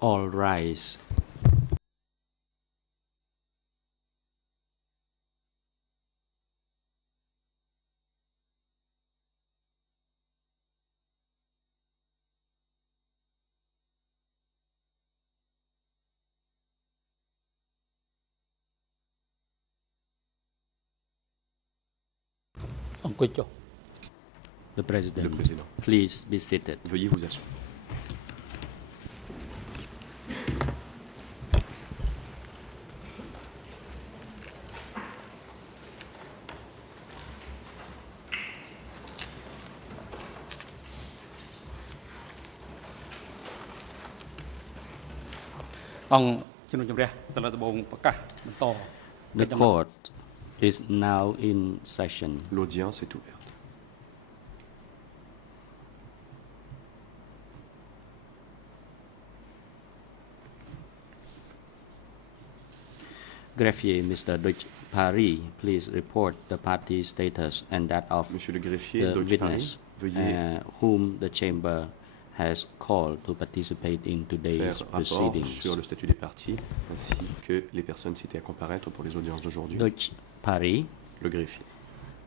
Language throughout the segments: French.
All rise. The President. Please be seated. Veuillez vous asseoir. The court is now in session. L'audience est ouverte. Greffier, Mr. Deutsch Paris, please report the party status and that of Monsieur le greffier, the Deutsch witness Paris, veuillez whom the chamber has called to participate in today's faire rapport proceedings. sur le statut des parties ainsi que les personnes citées à comparaître pour les audiences d'aujourd'hui. Deutsch Paris, Le greffier.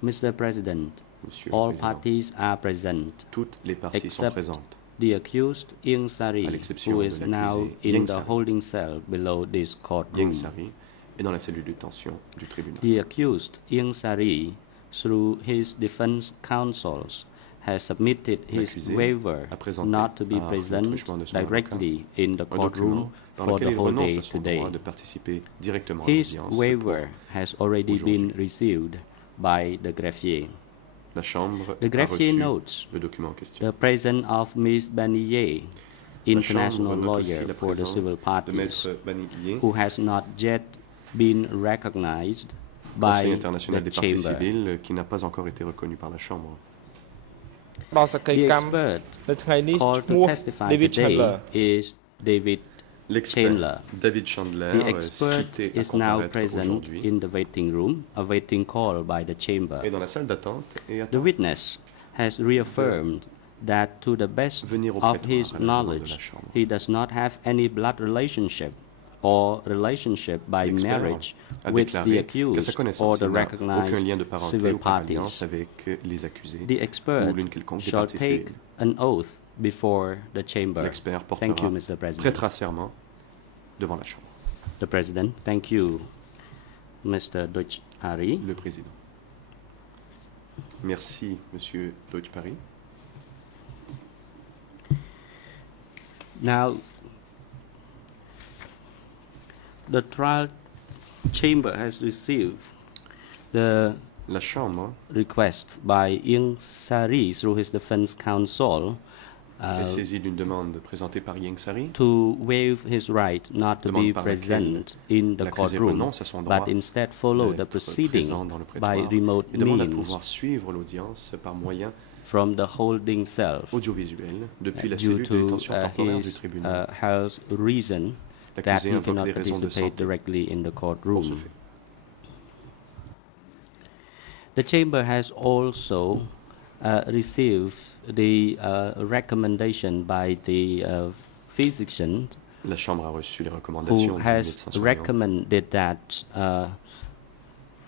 Mr. President, Monsieur le all Président, parties are present toutes les parties sont except présentes, the accused Ieng à Sari, l'exception who de is l'accusé now in Ieng the Sari. holding cell below this courtroom. Ieng Sari est dans la cellule de détention du tribunal. The accused Ieng Sari, through his defense counsels, has submitted his L'accusé waiver a présenté not to be par present l'autre de son directly in the un courtroom document dans for lequel the il whole renonce day à son today. droit de participer directement à His l'audience. waiver has already been aujourd'hui. received by the greffier. La Chambre The a greffier reçu notes le document en question. the presence of Ms. Bannier, La international Chambre note aussi lawyer la for the présence civil de parties, Maître Bannier, who has not yet been recognized by Conseil international the des parties chamber. civiles, qui n'a pas encore été reconnu par la Chambre. ដល់សក្ខី The កម្ម expert នៅថ្ងៃនេះ called ឈ្មោះ to testify David today Chandler is David L'expert Chandler. David Chandler, The expert cité à is now comparaître present aujourd'hui, in the waiting room, awaiting call by the chamber. est dans la salle d'attente et The attend witness has reaffirmed that to the best venir au of prétoire his à la demande de knowledge, la Chambre. he does not have any blood relationship or relationship by L'expert marriage a with déclaré the qu'à sa accused or connaissance, the il n'a aucun recognized lien de parenté civil ou par alliance parties. avec les accusés The expert ou l'une quelconque des shall parties take civiles. an oath before the chamber. L'expert Thank you, portera, Mr. President. prêtera serment devant la Chambre. The President, thank you, Mr. Deutsch Ari. Le Président. Merci, Monsieur Deutsch Paris. Now, the trial chamber has received the La Chambre request by Ieng Sari through his defense counsel est saisie d'une demande présentée par Ieng Sari. to waive his right not to be Demande par present in the l'accusé courtroom, renonce à son droit but instead follow the d'être proceeding présent dans le by prétoire remote et demande à means pouvoir suivre l'audience par moyen from the holding cell audiovisuel depuis la due cellule de to détention temporaire du his tribunal. health reason that L'accusé he invoque cannot des raisons de participate santé directly in the pour ce courtroom. fait. The chamber has also received the recommendation by the physician La Chambre a reçu les recommandations who du has médecin soignant recommended that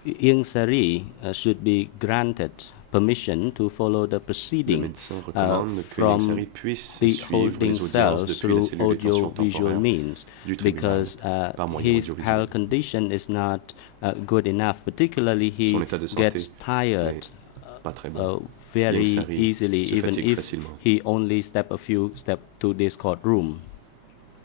Ieng Sari should be granted permission to follow the Le proceeding médecin recommande que Ieng from Sari puisse the suivre holding les cell audiences depuis la through cellule de détention audio-visual temporaire means du tribunal because par moyen his audiovisuel. health condition is not good enough. Particularly, he Son état de santé gets tired n'est pas très bon. very Ieng Sari easily, se even fatigue if facilement. he only step a few steps to this courtroom.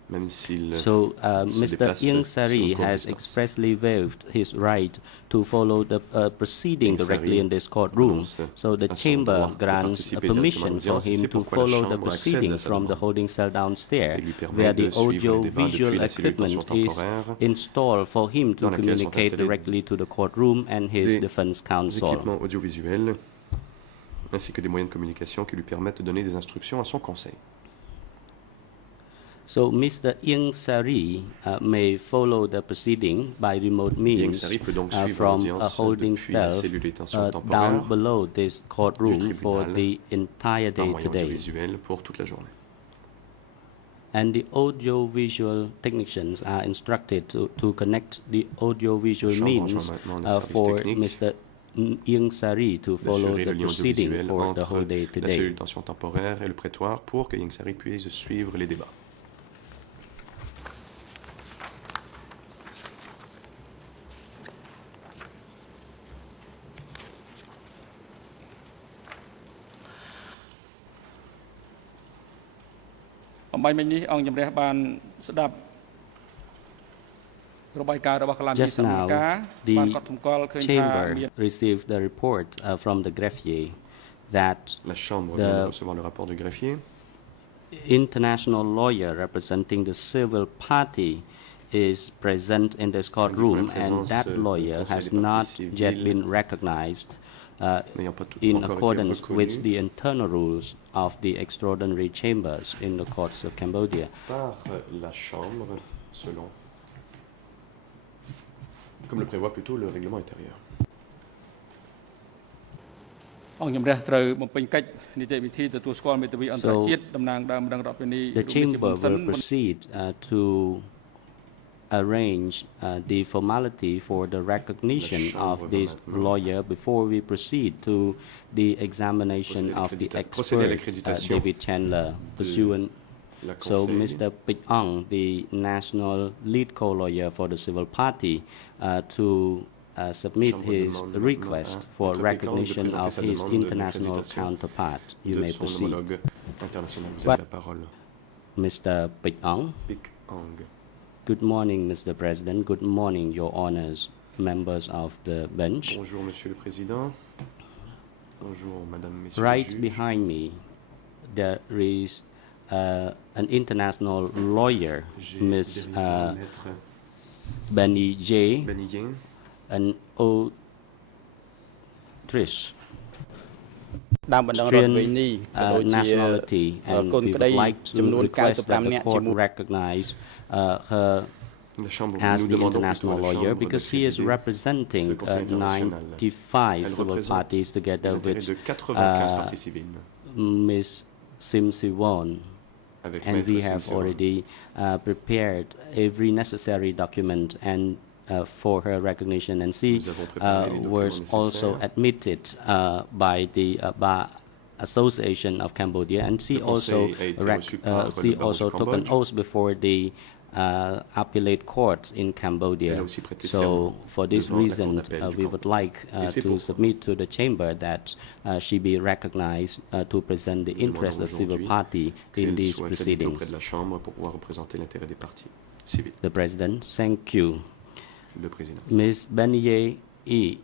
Même s'il So, se Mr. déplace Ieng sur Sari une courte has distance. expressly waived his right to follow the proceeding Ieng Sari directly in this courtroom. renonce So the à son chamber droit de grants a participer permission directement à for l'audience. him C'est to pourquoi la follow the Chambre accède proceedings à sa from the demande holding cell downstairs, et lui permet where de the suivre le débat audio-visual depuis la cellule de equipment détention is temporaire installed for him to dans laquelle sont communicate installés directly to the courtroom and his des defense counsel. équipements audiovisuels ainsi que des moyens de communication qui lui permettent de donner des instructions à son conseil. So Mr. Ieng Sari may follow the proceeding by remote Ieng means Sari peut donc suivre from a l'audience holding depuis la cell cellule de détention down temporaire below this courtroom du for tribunal the entire par day moyen today. audiovisuel pour toute la journée. and the audiovisual technicians are instructed to connect the audiovisual La Chambre means rejoint maintenant les services for techniques Mr. Ieng Sari to follow d'assurer the le lien proceeding audiovisuel for the whole entre day la today. cellule de tension temporaire et le prétoire pour que Ieng Sari puisse suivre les débats. Just now, the chamber received the report from the greffier that La Chambre vient de recevoir le rapport du greffier. international lawyer representing the civil party is present in this courtroom, and that lawyer has not yet been recognized in accordance with the internal rules of the extraordinary chambers in the courts of Cambodia. Par la Chambre, comme le prévoit plutôt le règlement intérieur. So, the chamber will proceed to arrange the formality for the recognition of this lawyer before we proceed to the examination of the expert David Chandler pursuant. So Mr. Pik Ong, the national lead co-lawyer for the civil party, to submit his request for recognition of his international counterpart. You may proceed. Mr. Pik Ong. Good morning, Mr. President. Good morning, Your Honors, members of the bench. Bonjour, Monsieur le Président. Bonjour, Madame, Messieurs Right les juges. behind me, there is an international lawyer, Ms. Benny J. Benny Yin, an Autriche nationality, and we would like to request that the court recognize her La Chambre, as nous the demandons international plutôt à la lawyer Chambre de because she is présider representing ce Conseil international. 95 Elle civil représente parties les together intérêts with de 95 parties civiles. Ms. Sim Siwon. Avec And we Maître have Sim Siwon. already prepared every necessary document and for her recognition, and she Nous avons préparé les was documents also nécessaires. admitted by the Bar Association of Cambodia, and she Le also Conseil a été reçu par she le barreau also du took an Cambodge. oath before the appellate courts in Elle Cambodia. a aussi prêté So serment for this devant la reason, Cour d'appel du we would Cambodge. like Et c'est to pourquoi submit to the chamber that she be recognized to present the nous interest demandons of civil aujourd'hui party in qu'elle these soit créditée auprès proceedings. de la Chambre pour pouvoir représenter l'intérêt des partis civils. The President, thank you. Le Président. Ms. Benye E,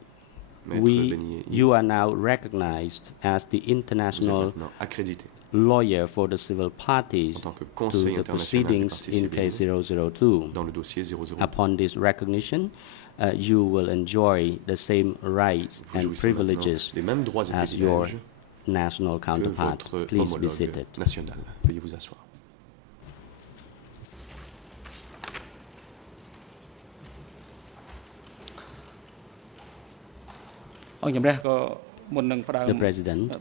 Maître Benny Yin, you are now recognized as the vous êtes international maintenant accrédité lawyer for the civil parties en tant que to Conseil the international des proceedings partis in civils case 002. dans le dossier 002. Upon this recognition, you will enjoy the same rights Vous and jouissez privileges maintenant les mêmes droits et as your privilèges national que counterpart. votre Please be homologue seated. national. Veuillez vous asseoir. The President,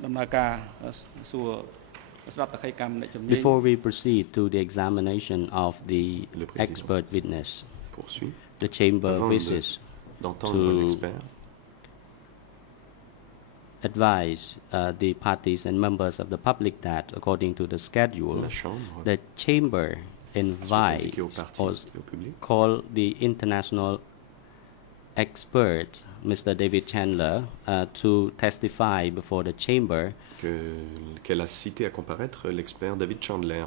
before we proceed to the examination of the Le Président expert witness, poursuit the chamber Avant de- wishes d'entendre to l'expert. advise the parties and members of the public that, according to the schedule, La Chambre the chamber souhaite invites indiquer aux partis or et au public call the international expert, Mr. David Chandler, to testify before the chamber, qu'elle a cité à comparaître l'expert David Chandler.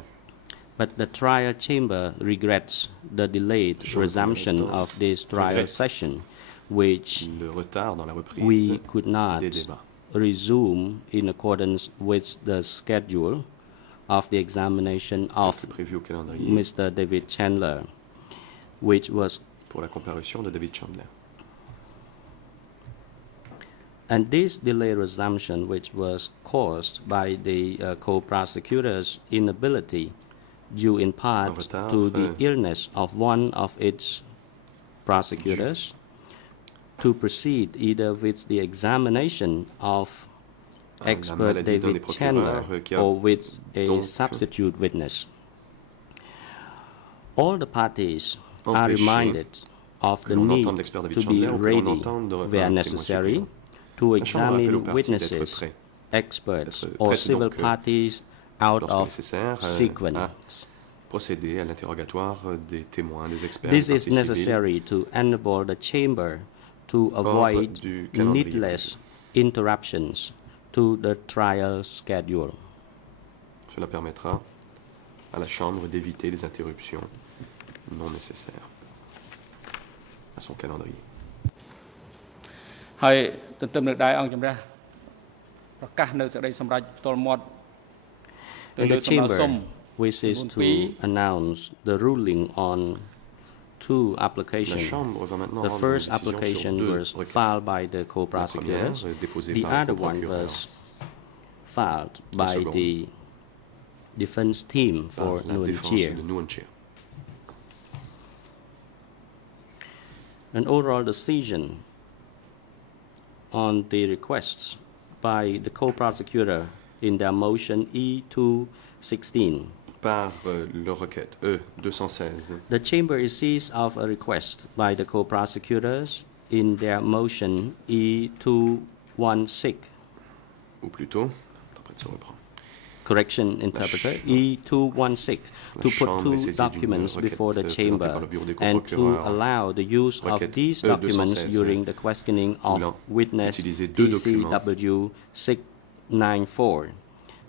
but the trial chamber regrets the delayed Chambre de resumption l'instance of this trial regrette session, which Le retard dans la reprise we could not des débats. resume in accordance with the schedule of the examination of C'est prévu au calendrier Mr. David Chandler, which was, pour la comparution de David Chandler. and this delayed resumption, which was caused by the co-prosecutor's inability, due in part retard, to the illness of one of its prosecutors, to proceed either with the examination of La expert maladie d'un des David Chandler procureurs qui a or with a donc substitute witness. All the parties are empêcher reminded of que the l'on need entende l'expert David to be Chandler ou que l'on ready entende un where témoin necessary suppléant. to La Chambre appelle aux examine parties d'être witnesses, prêts, experts, d'être or prêtes civil donc, parties out lorsque of nécessaire, à sequence. procéder à l'interrogatoire des témoins, des experts, This des is parties civiles. necessary to enable the chamber to Hors avoid du calendrier needless interruptions to the trial schedule. Cela permettra à la Chambre d'éviter les interruptions non nécessaires à son calendrier. ហើយទន្ទឹមនឹងដែរអង្គជំរះប្រកាសនៅសេចក្តីសម្រេចផ្ទាល់មាត់ទៅ And លើ the សំណើសុំ chamber wishes to announce the ruling on two La applications. Chambre va maintenant The rendre first une décision application sur deux was requêtes. filed by the La co-prosecutors. première, déposée The par le other one co-procureur. was filed La by seconde, the defense team par for la Nguyen défense Chie. de Nguyen Chie. An oral decision on the requests by the co-prosecutor in their motion E216. Par leur requête E216, The chamber is seized of a request by the co-prosecutors in their motion E216. ou plutôt, interprète se reprend. Correction interpreter E216 to put Chambre est two saisie d'une documents requête before the présentée chamber par le bureau des and to coprocureurs. allow the use of Requête these E216 documents during the questioning of voulant witness utiliser deux documents TCW 694.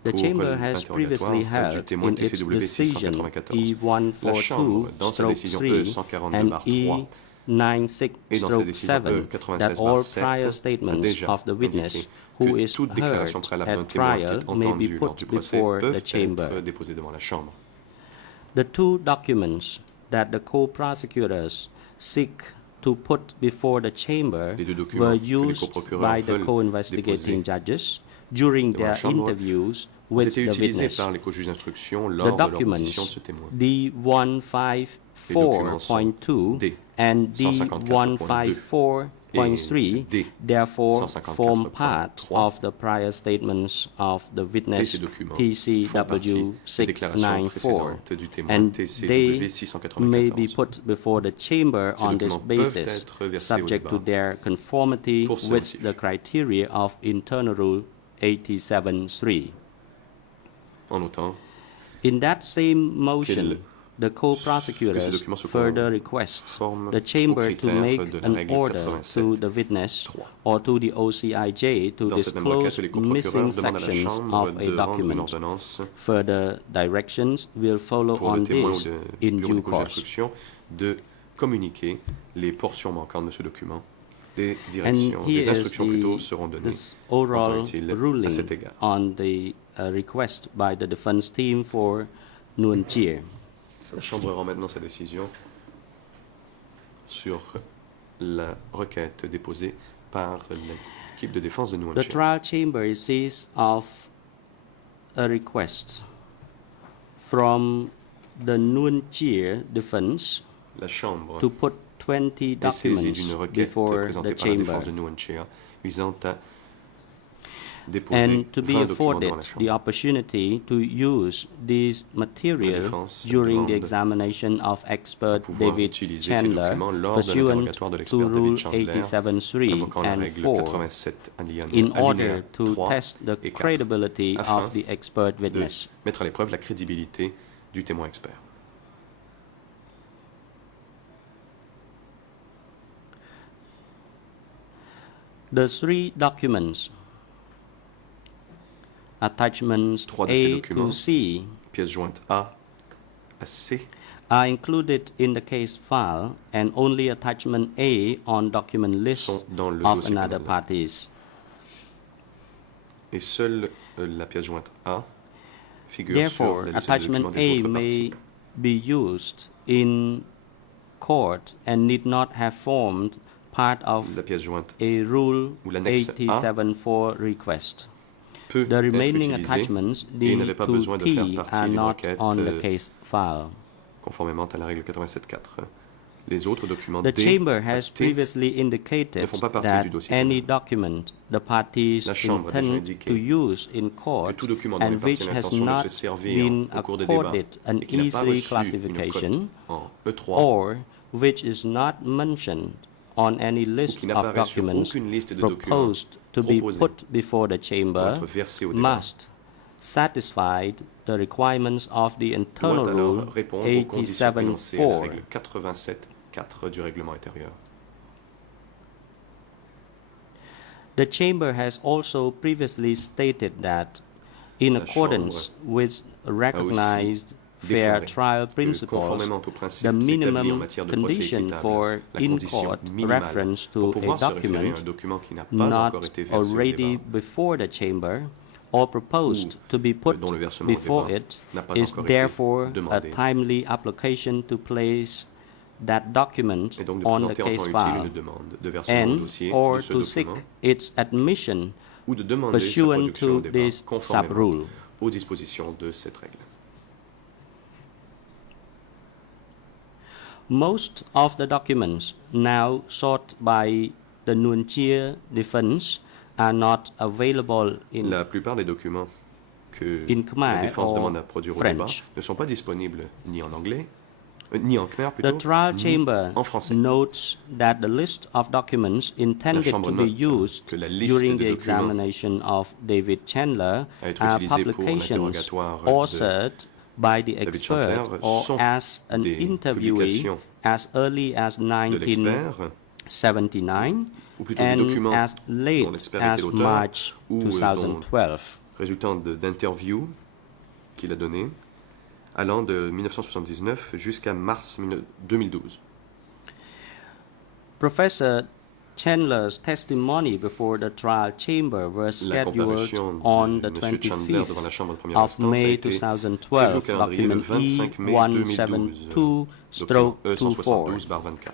The pour chamber has l'interrogatoire previously du held témoin in its TCW decision 694. La Chambre, dans sa décision E142/3 and E142/3 et dans sa décision E96/7 that all prior E96/7 a statements déjà of the witness indiqué who que is toute déclaration heard préalable d'un at témoin qui trial est may be entendue lors put du procès before peuvent the chamber. être déposées devant la Chambre. The two documents that the co-prosecutors seek to put before the chamber Les deux documents were que les used coprocureurs by the veulent co-investigating déposer judges during devant la their Chambre interviews ont with été the utilisés witness. par les co-juges d'instruction The lors de leur documents audition de ce témoin. D154.2 and D154.3 D therefore form 154.3 part of the prior statements of the Et witness ces documents font TCW partie des déclarations 694 précédentes du témoin and TCW they may be 694. put before the chamber Ces on this documents peuvent basis, être versés au subject to débat. their conformity Pour with ceux-ci. the criteria of Internal Rule 87.3. En notant In that same motion, the que ces co-prosecutors documents se further request conforment the chamber aux to critères make de la an règle order 87.3. to the witness or to the OCIJ to Dans cette même requête, disclose les coprocureurs missing demandent à la sections Chambre of a de rendre une document. ordonnance Further directions will follow pour on le témoin ou this le in bureau due des juges course. d'instruction de communiquer les portions manquantes de ce document. Des And directions, here des is instructions plutôt seront données this en oral temps utile à ruling cet égard. on the request by the defense team for Nguyen Chie. La Chambre rend maintenant sa décision sur la requête déposée par l'équipe de défense de Nguyen The Chie. trial chamber is seized of a request from the Nguyen Chie defense La Chambre to put 20 est saisie documents d'une requête before présentée the par la chamber défense de Nguyen Chie visant à déposer and to be 20 documents afforded devant la the Chambre. opportunity to use these material défense during the demande examination of expert pouvoir David utiliser ces Chandler documents lors de pursuant l'interrogatoire de to l'expert Rule David Chandler, 87.3 invoquant la and règle 4 87 in order alinéa to 3 test the et 4, credibility afin of the expert de witness. mettre à l'épreuve la crédibilité du témoin expert. The three documents, attachments Trois de ces A to documents. C, Pièces jointes A à C are included in the case file and only attachment A on document list sont dans le of dossier another commandant. parties. Et seule la pièce jointe A figure Therefore, sur la liste des attachment documents des A autres may parties. be used in court and need not have formed part of La pièce jointe a Rule ou l'annexe A 87.4 request. peut The être remaining utilisée attachments, et D n'avait pas to besoin de faire T, partie are d'une not requête on the case file. conformément à la règle 87.4. Les autres documents The Chamber has D previously indicated ne font pas partie that du dossier any commun. document the parties La Chambre a déjà intend indiqué to use in que court tout document dont les and parties which ont has l'intention de not se servir been au cours des débats accorded an et qui n'a pas easily reçu une classification cote en E3 or which is not mentioned on any ou list qui of n'apparaît sur documents aucune liste de documents proposed to be proposés put before the Chamber être versé au débat must satisfy the requirements of the doit internal alors rule répondre aux conditions énoncées à la 87.4. règle 87.4 du règlement intérieur. The Chamber has also previously stated that, in La accordance with recognized fair déclaré trial que, principles, conformément aux the principes établis en minimum matière de procès condition équitable, for la condition in-court minimale reference pour to a pouvoir se référer à un document document qui n'a pas encore not été versé au already débat before the Chamber or proposed to be put dont le versement au before débat it n'a pas is encore été therefore a demandé. timely application to place that document Et donc de on the présenter en case temps utile file une demande de versement au and dossier or de ce to seek document its admission ou de demander sa pursuant production au to débat this conformément sub-rule. aux dispositions de cette règle. Most of the documents now sought by the Nuon Chea defense are not available in La plupart des documents que in la Khmer défense or demande à produire au débat French. ne sont pas disponibles ni en anglais, ni en khmer The plutôt, trial ni chamber en français. notes that the list of documents intended Chambre to be note used que la liste during de the documents examination of David Chandler à être are utilisée pour publications l'interrogatoire de authored by the David expert Chandler or sont as an des interviewee publications as early as de l'expert, 1979 ou plutôt des and documents as dont late l'expert as était l'auteur, March ou dont 2012. résultant d'interviews qu'il a données, allant de 1979 jusqu'à mars 2012. Professor Chandler's testimony before the trial chamber was La scheduled comparution on the de M. Chandler devant la 25th Chambre de première of instance a May été prévue au 2012, calendrier le document 25 mai 2012, document E172/24. E172/24.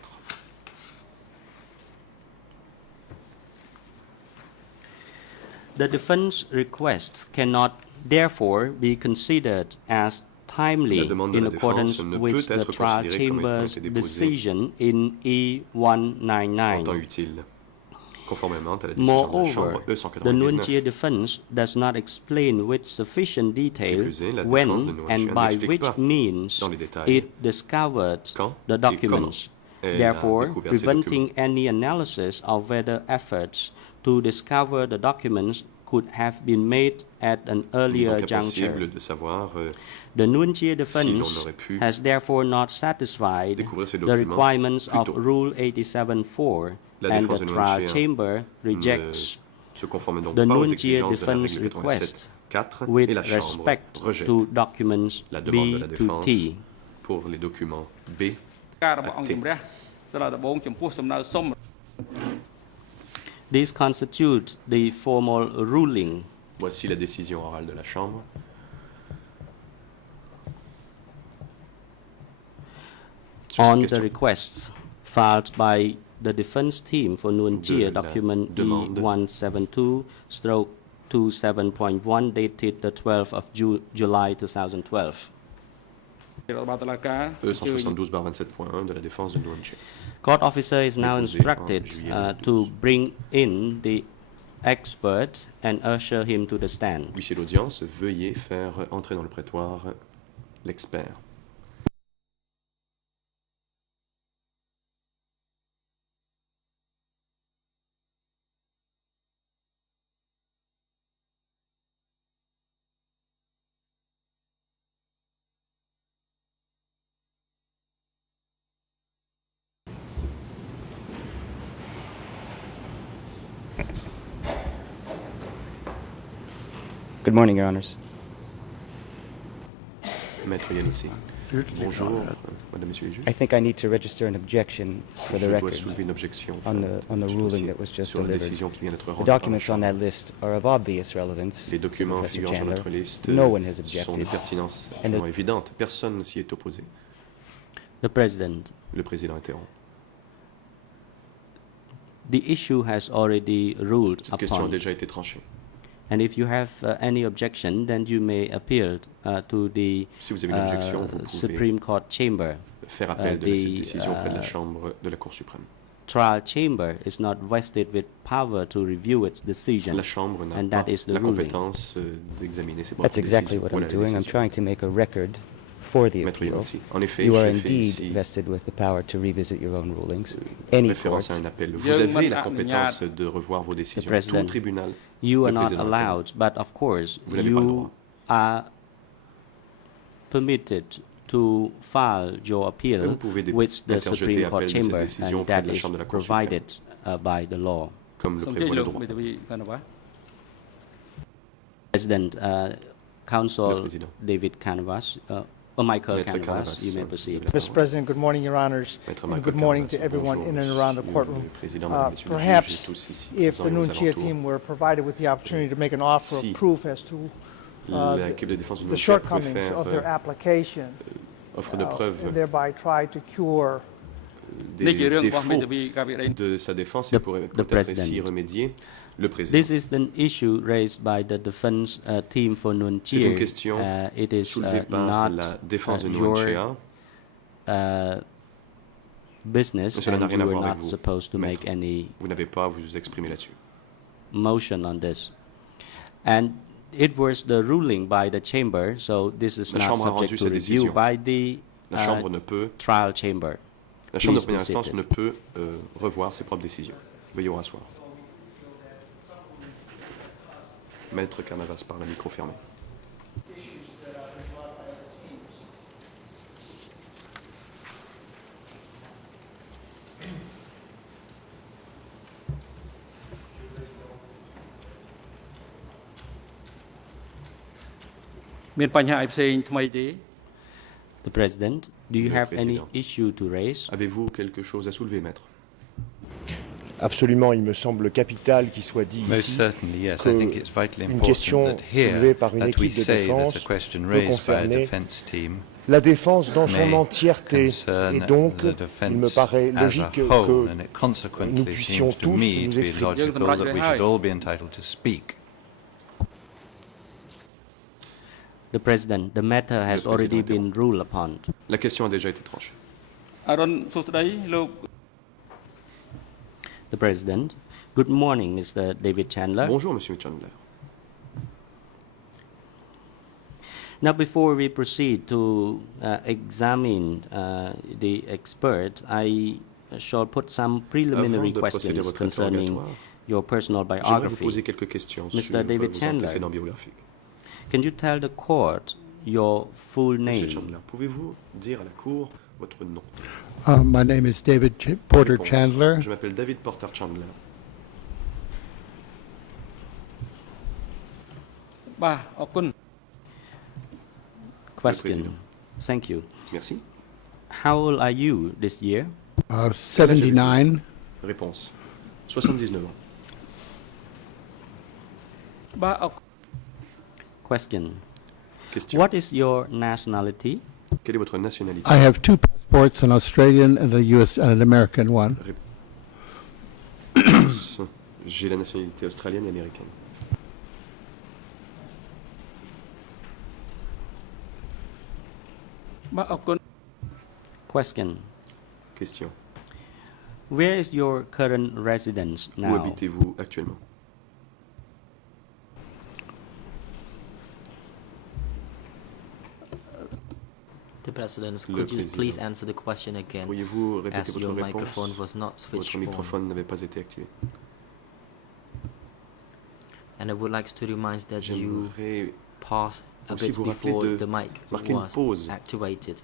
The defense requests cannot therefore be considered as timely La demande de in la accordance défense ne with peut the être trial considérée comme ayant chamber's été déposée decision in en temps E199. utile, conformément à la décision de la Chambre Moreover, the Nuon Chea E199. defense does not explain with sufficient detail Qui plus est, la défense de when Nuon Chea and by n'explique which pas means dans les détails it discovered quand the et comment documents, elle a therefore découvert ces preventing any analysis of whether efforts to discover the documents could have been made at an Il est earlier donc juncture. impossible de savoir The Nuon Chea l'on defense aurait pu has therefore not satisfied découvrir ces the documents requirements plus of tôt. Rule 87.4 La and défense the de Nuon trial Chea chamber ne rejects se conforme donc the pas aux Nuon Chea exigences de la defense règle request 87.4 with et la Chambre respect rejette to documents la demande de B la to défense T. pour les documents B ការរបស់អង្គ អាទិ ជំរះសាលាដំបងចំពោះសំណើសុំ This constitutes the formal ruling. Voici la décision orale de la Chambre. Sur On cette the question. requests filed by the defense team for Nuon De Chea, la document demande. E172/27.1 dated the 12th of July 2012. របស់តុលាការអញ្ជើញ E172/27.1 de la défense de Nuon Chea. Court officer is now Déposé en instructed juillet 2012. to bring in the expert and usher him to the stand. Huissier d'audience, veuillez faire entrer dans le prétoire l'expert. Good morning, Your Honors. Maître Yanoussi. Bonjour, Madame, Monsieur les juges. I think I need to register an objection for Je the dois record soulever une objection on the sur ruling dossier, that was just sur la delivered. décision qui vient d'être The rendue par la documents on that Chambre. list are of obvious relevance Les to documents Professor figurant sur Chandler. notre liste No one has sont de objected. pertinence And the- non évidente. Personne ne s'y est opposé. The President, Le président interrompt. the issue has already ruled Cette question a upon. déjà été tranchée. And if you have any objection, then you may appeal to the Si vous avez une objection, vous pouvez Supreme Court chamber. faire appel de cette décision auprès de la Chambre de la Cour suprême. Trial chamber is not vested with power to review its decision, La Chambre n'a and pas that is the la ruling. compétence d'examiner ses propres That's exactly décisions. what Voilà I'm la doing. I'm décision. trying to make a record for the Maître appeal. Yonti, en effet, You are je fais indeed ici vested with the power to revisit your own rulings. Any référence court. à un appel. Vousយើង avez មិន la អនុញ្ញាត compétence de revoir vos décisions. Tout President, tribunal, You are le not président allowed, but of course, Vous n'avez pas le you droit. are permitted to file your Vous appeal pouvez with the interjeter Supreme Court appel de cette chamber, décision and auprès that de la is Chambre de la Cour provided by the law. comme le សូមជ័យ prévoit លោ le ក droit. មេធាវីកណ្ដាវ៉ា President, Le Counsel Président. David Canvas, Michael Maître Canvas, Canvas, you may de proceed. la- Mr. President, good morning, Your Honors, Maître and Michael good morning Canvas, to everyone bonjour, in and around the Monsieur courtroom. le Président, Mesdames, Messieurs les juges et Perhaps tous ici if présents the et aux Nuncia alentours, team were provided with the opportunity to make an offer Si of proof as to l'équipe de défense du the Nuncia pouvait shortcomings faire of their application offre de preuve and thereby try to cure នេះជា des រឿងរបស់មេ défauts ធាវីកាវិរៃ de sa défense, The- il pourrait the peut-être ainsi President. remédier. Le Président. This is an issue raised by the defense team for Nuon C'est Chea. une question It is soulevée par not la défense de your Nuon-Chea. business, Cela n'a and rien you à were voir avec not vous, supposed to make maître. any Vous n'avez pas à vous exprimer là-dessus. motion on this. And it was the ruling by the chamber, so this is La not Chambre a subject rendu to sa review décision. by the La Chambre ne peut, trial chamber. la Chambre de Please première be instance seated. ne peut revoir ses propres décisions. Veuillez vous rasseoir. Maître Carnavas par le micro fermé.មានបញ្ហាអីផ្សេងថ្មីទេ The President, do you Le have any Président. issue to raise? Avez-vous quelque chose à soulever, Maître? Absolument, il me semble capital qu'il soit dit Most ici certainly, yes. I que think it's vitally une question important that here soulevée par une that we équipe de say that défense a question peut raised by a concerner defense team la défense dans son may entièreté. concern Et donc, the il me defense paraît as logique a whole, que and it consequently nous puissions seems to tous me nous to be exprimer. logical that we should all be entitled to speak. The President, the matter has Le Président already been interrompt. ruled upon. La question a déjà été tranchée. អរុនសួស្តីលោក The President, good morning, Mr. David Chandler. Bonjour, Monsieur Chandler. Now, before we proceed to examine the experts, I shall put some preliminary Avant de procéder à questions votre concerning interrogatoire, your personal J'aimerais vous biography. poser quelques questions Mr. sur David vos Chandler. antécédents biographiques. Can you tell the court your full Monsieur name? Chandler, pouvez-vous dire à la Cour votre nom? My name is David Porter Réponse. Chandler. Je m'appelle David Porter Chandler. បាទអរគុណ Question. Président. Thank you. Merci. How old are you this year? 79. Réponse. 79 ans. បាទអរគុណ Question. Question. What is your nationality? Quelle est votre nationalité? I have two passports, an Australian and a U.S. and an American one. Réponse. J'ai la nationalité australienne et américaine.បាទអរគុណ Question. Question. Where is your current residence Où now? habitez-vous actuellement? The President, Le could you Président. please answer the question again, Pourriez-vous répéter as votre your réponse? microphone was not switched Votre on? microphone n'avait pas été activé. And I would like to remind that you J'aimerais pause a aussi bit vous rappeler before de the mic marquer une was pause. activated.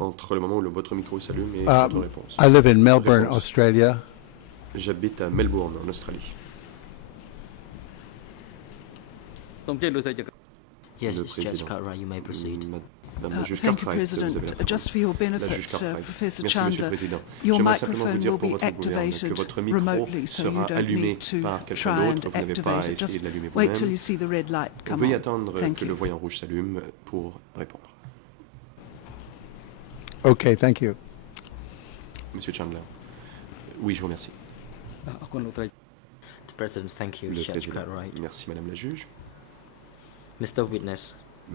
entre le moment où votre micro s'allume et votre réponse. I live in Melbourne, Réponse. Australia. J'habite à Melbourne, en Australie. សូមជម្រាបលោកទៅជា Yes, Le it's Judge Président. Cartwright, you may proceed. Madame la juge Thank you, Cartwright, vous President. avez la parole. Just for your La benefit, juge Cartwright. Professor Merci, Monsieur le Chandler, Président. your J'aimerais simplement vous microphone dire will pour be votre gouverne que activated votre micro remotely, so you sera don't allumé need to par quelqu'un try and d'autre. Vous n'avez pas à activate it. essayer Just de l'allumer wait till vous-même. you see the red light come Veuillez on. attendre Thank que le you. voyant rouge s'allume pour répondre. Okay, thank you. Monsieur Chandler. Oui, je vous remercie. អរគុណលោកត្រី The President, thank you, Le Judge Président. Cartwright. Merci, Madame la juge. Mr. Witness,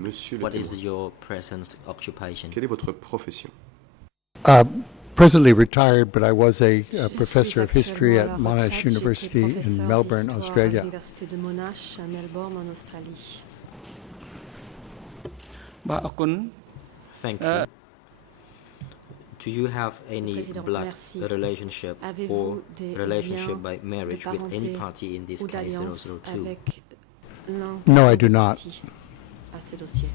Monsieur le what is témoin. your present occupation? Quelle est votre profession? Presently retired, but I was a Je professor of suis history actuellement à at la Monash retraite. J'étais University in professeur Melbourne, d'histoire à Australia. l'université de Monash à Melbourne en Australie. បាទអរគុណ Thank you. Do you have any Président, blood merci. relationship Avez-vous or des relationship liens by marriage de with any parenté party in this ou case d'alliance 002? avec l'un No, I des do not. partis à ce dossier.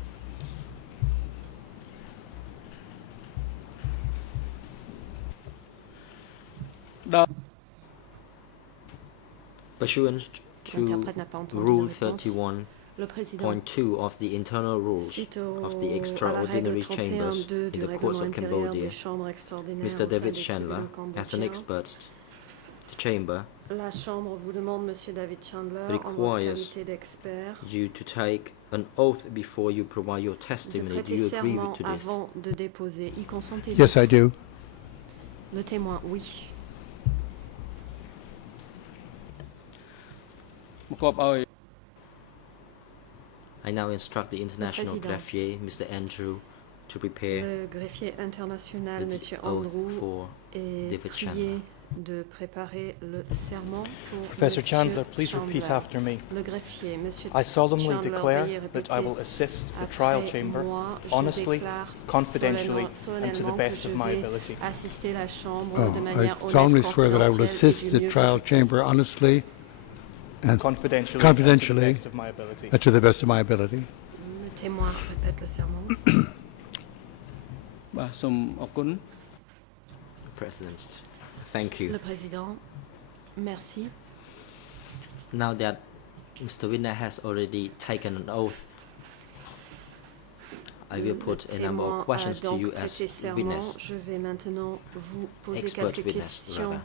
Pursuant to L'interprète n'a pas entendu Rule la réponse. 31.2 Le président, of the internal rules suite of the à la règle extraordinary 31.2 chambers du in the règlement courts of intérieur Cambodia, des chambres extraordinaires Mr. au sein David des Chandler, tribunaux as an cambodgiens, expert, the chamber la Chambre vous demande, Monsieur David Chandler, en votre requires qualité d'expert, you to take an oath before you provide your de testimony. Do prêter you agree serment to this? avant de déposer. Y consentez-vous? Yes, I do. Le témoin, oui. មកគប់ឲ្យ I now instruct the international Président. greffier, Mr. Andrew, to prepare Le greffier international, the Monsieur oath Andrew, for est David prié de préparer le serment pour Professor Monsieur Chandler, please repeat Chandler. after me. Le greffier, Monsieur I solemnly Chandler, declare veuillez that I will répéter assist the après trial chamber moi, je honestly, déclare confidentially, and to the solennellement best que of je my vais ability. assister la chambre de Oh, manière I honnête, solemnly swear that I will confidentielle et assist du the mieux que trial je puisse. chamber honestly and Confidentially, Confidentially. and to the best of my ability. to the best of my ability. Le témoin répète le serment. បាទសូមអរគុណ President. Thank you. Le président, merci. Now that Mr. Winner has already taken an oath, I will Le put a number témoin of questions a to donc you as prêté serment. witness. Je vais maintenant vous poser Expert quelques witness, questions rather.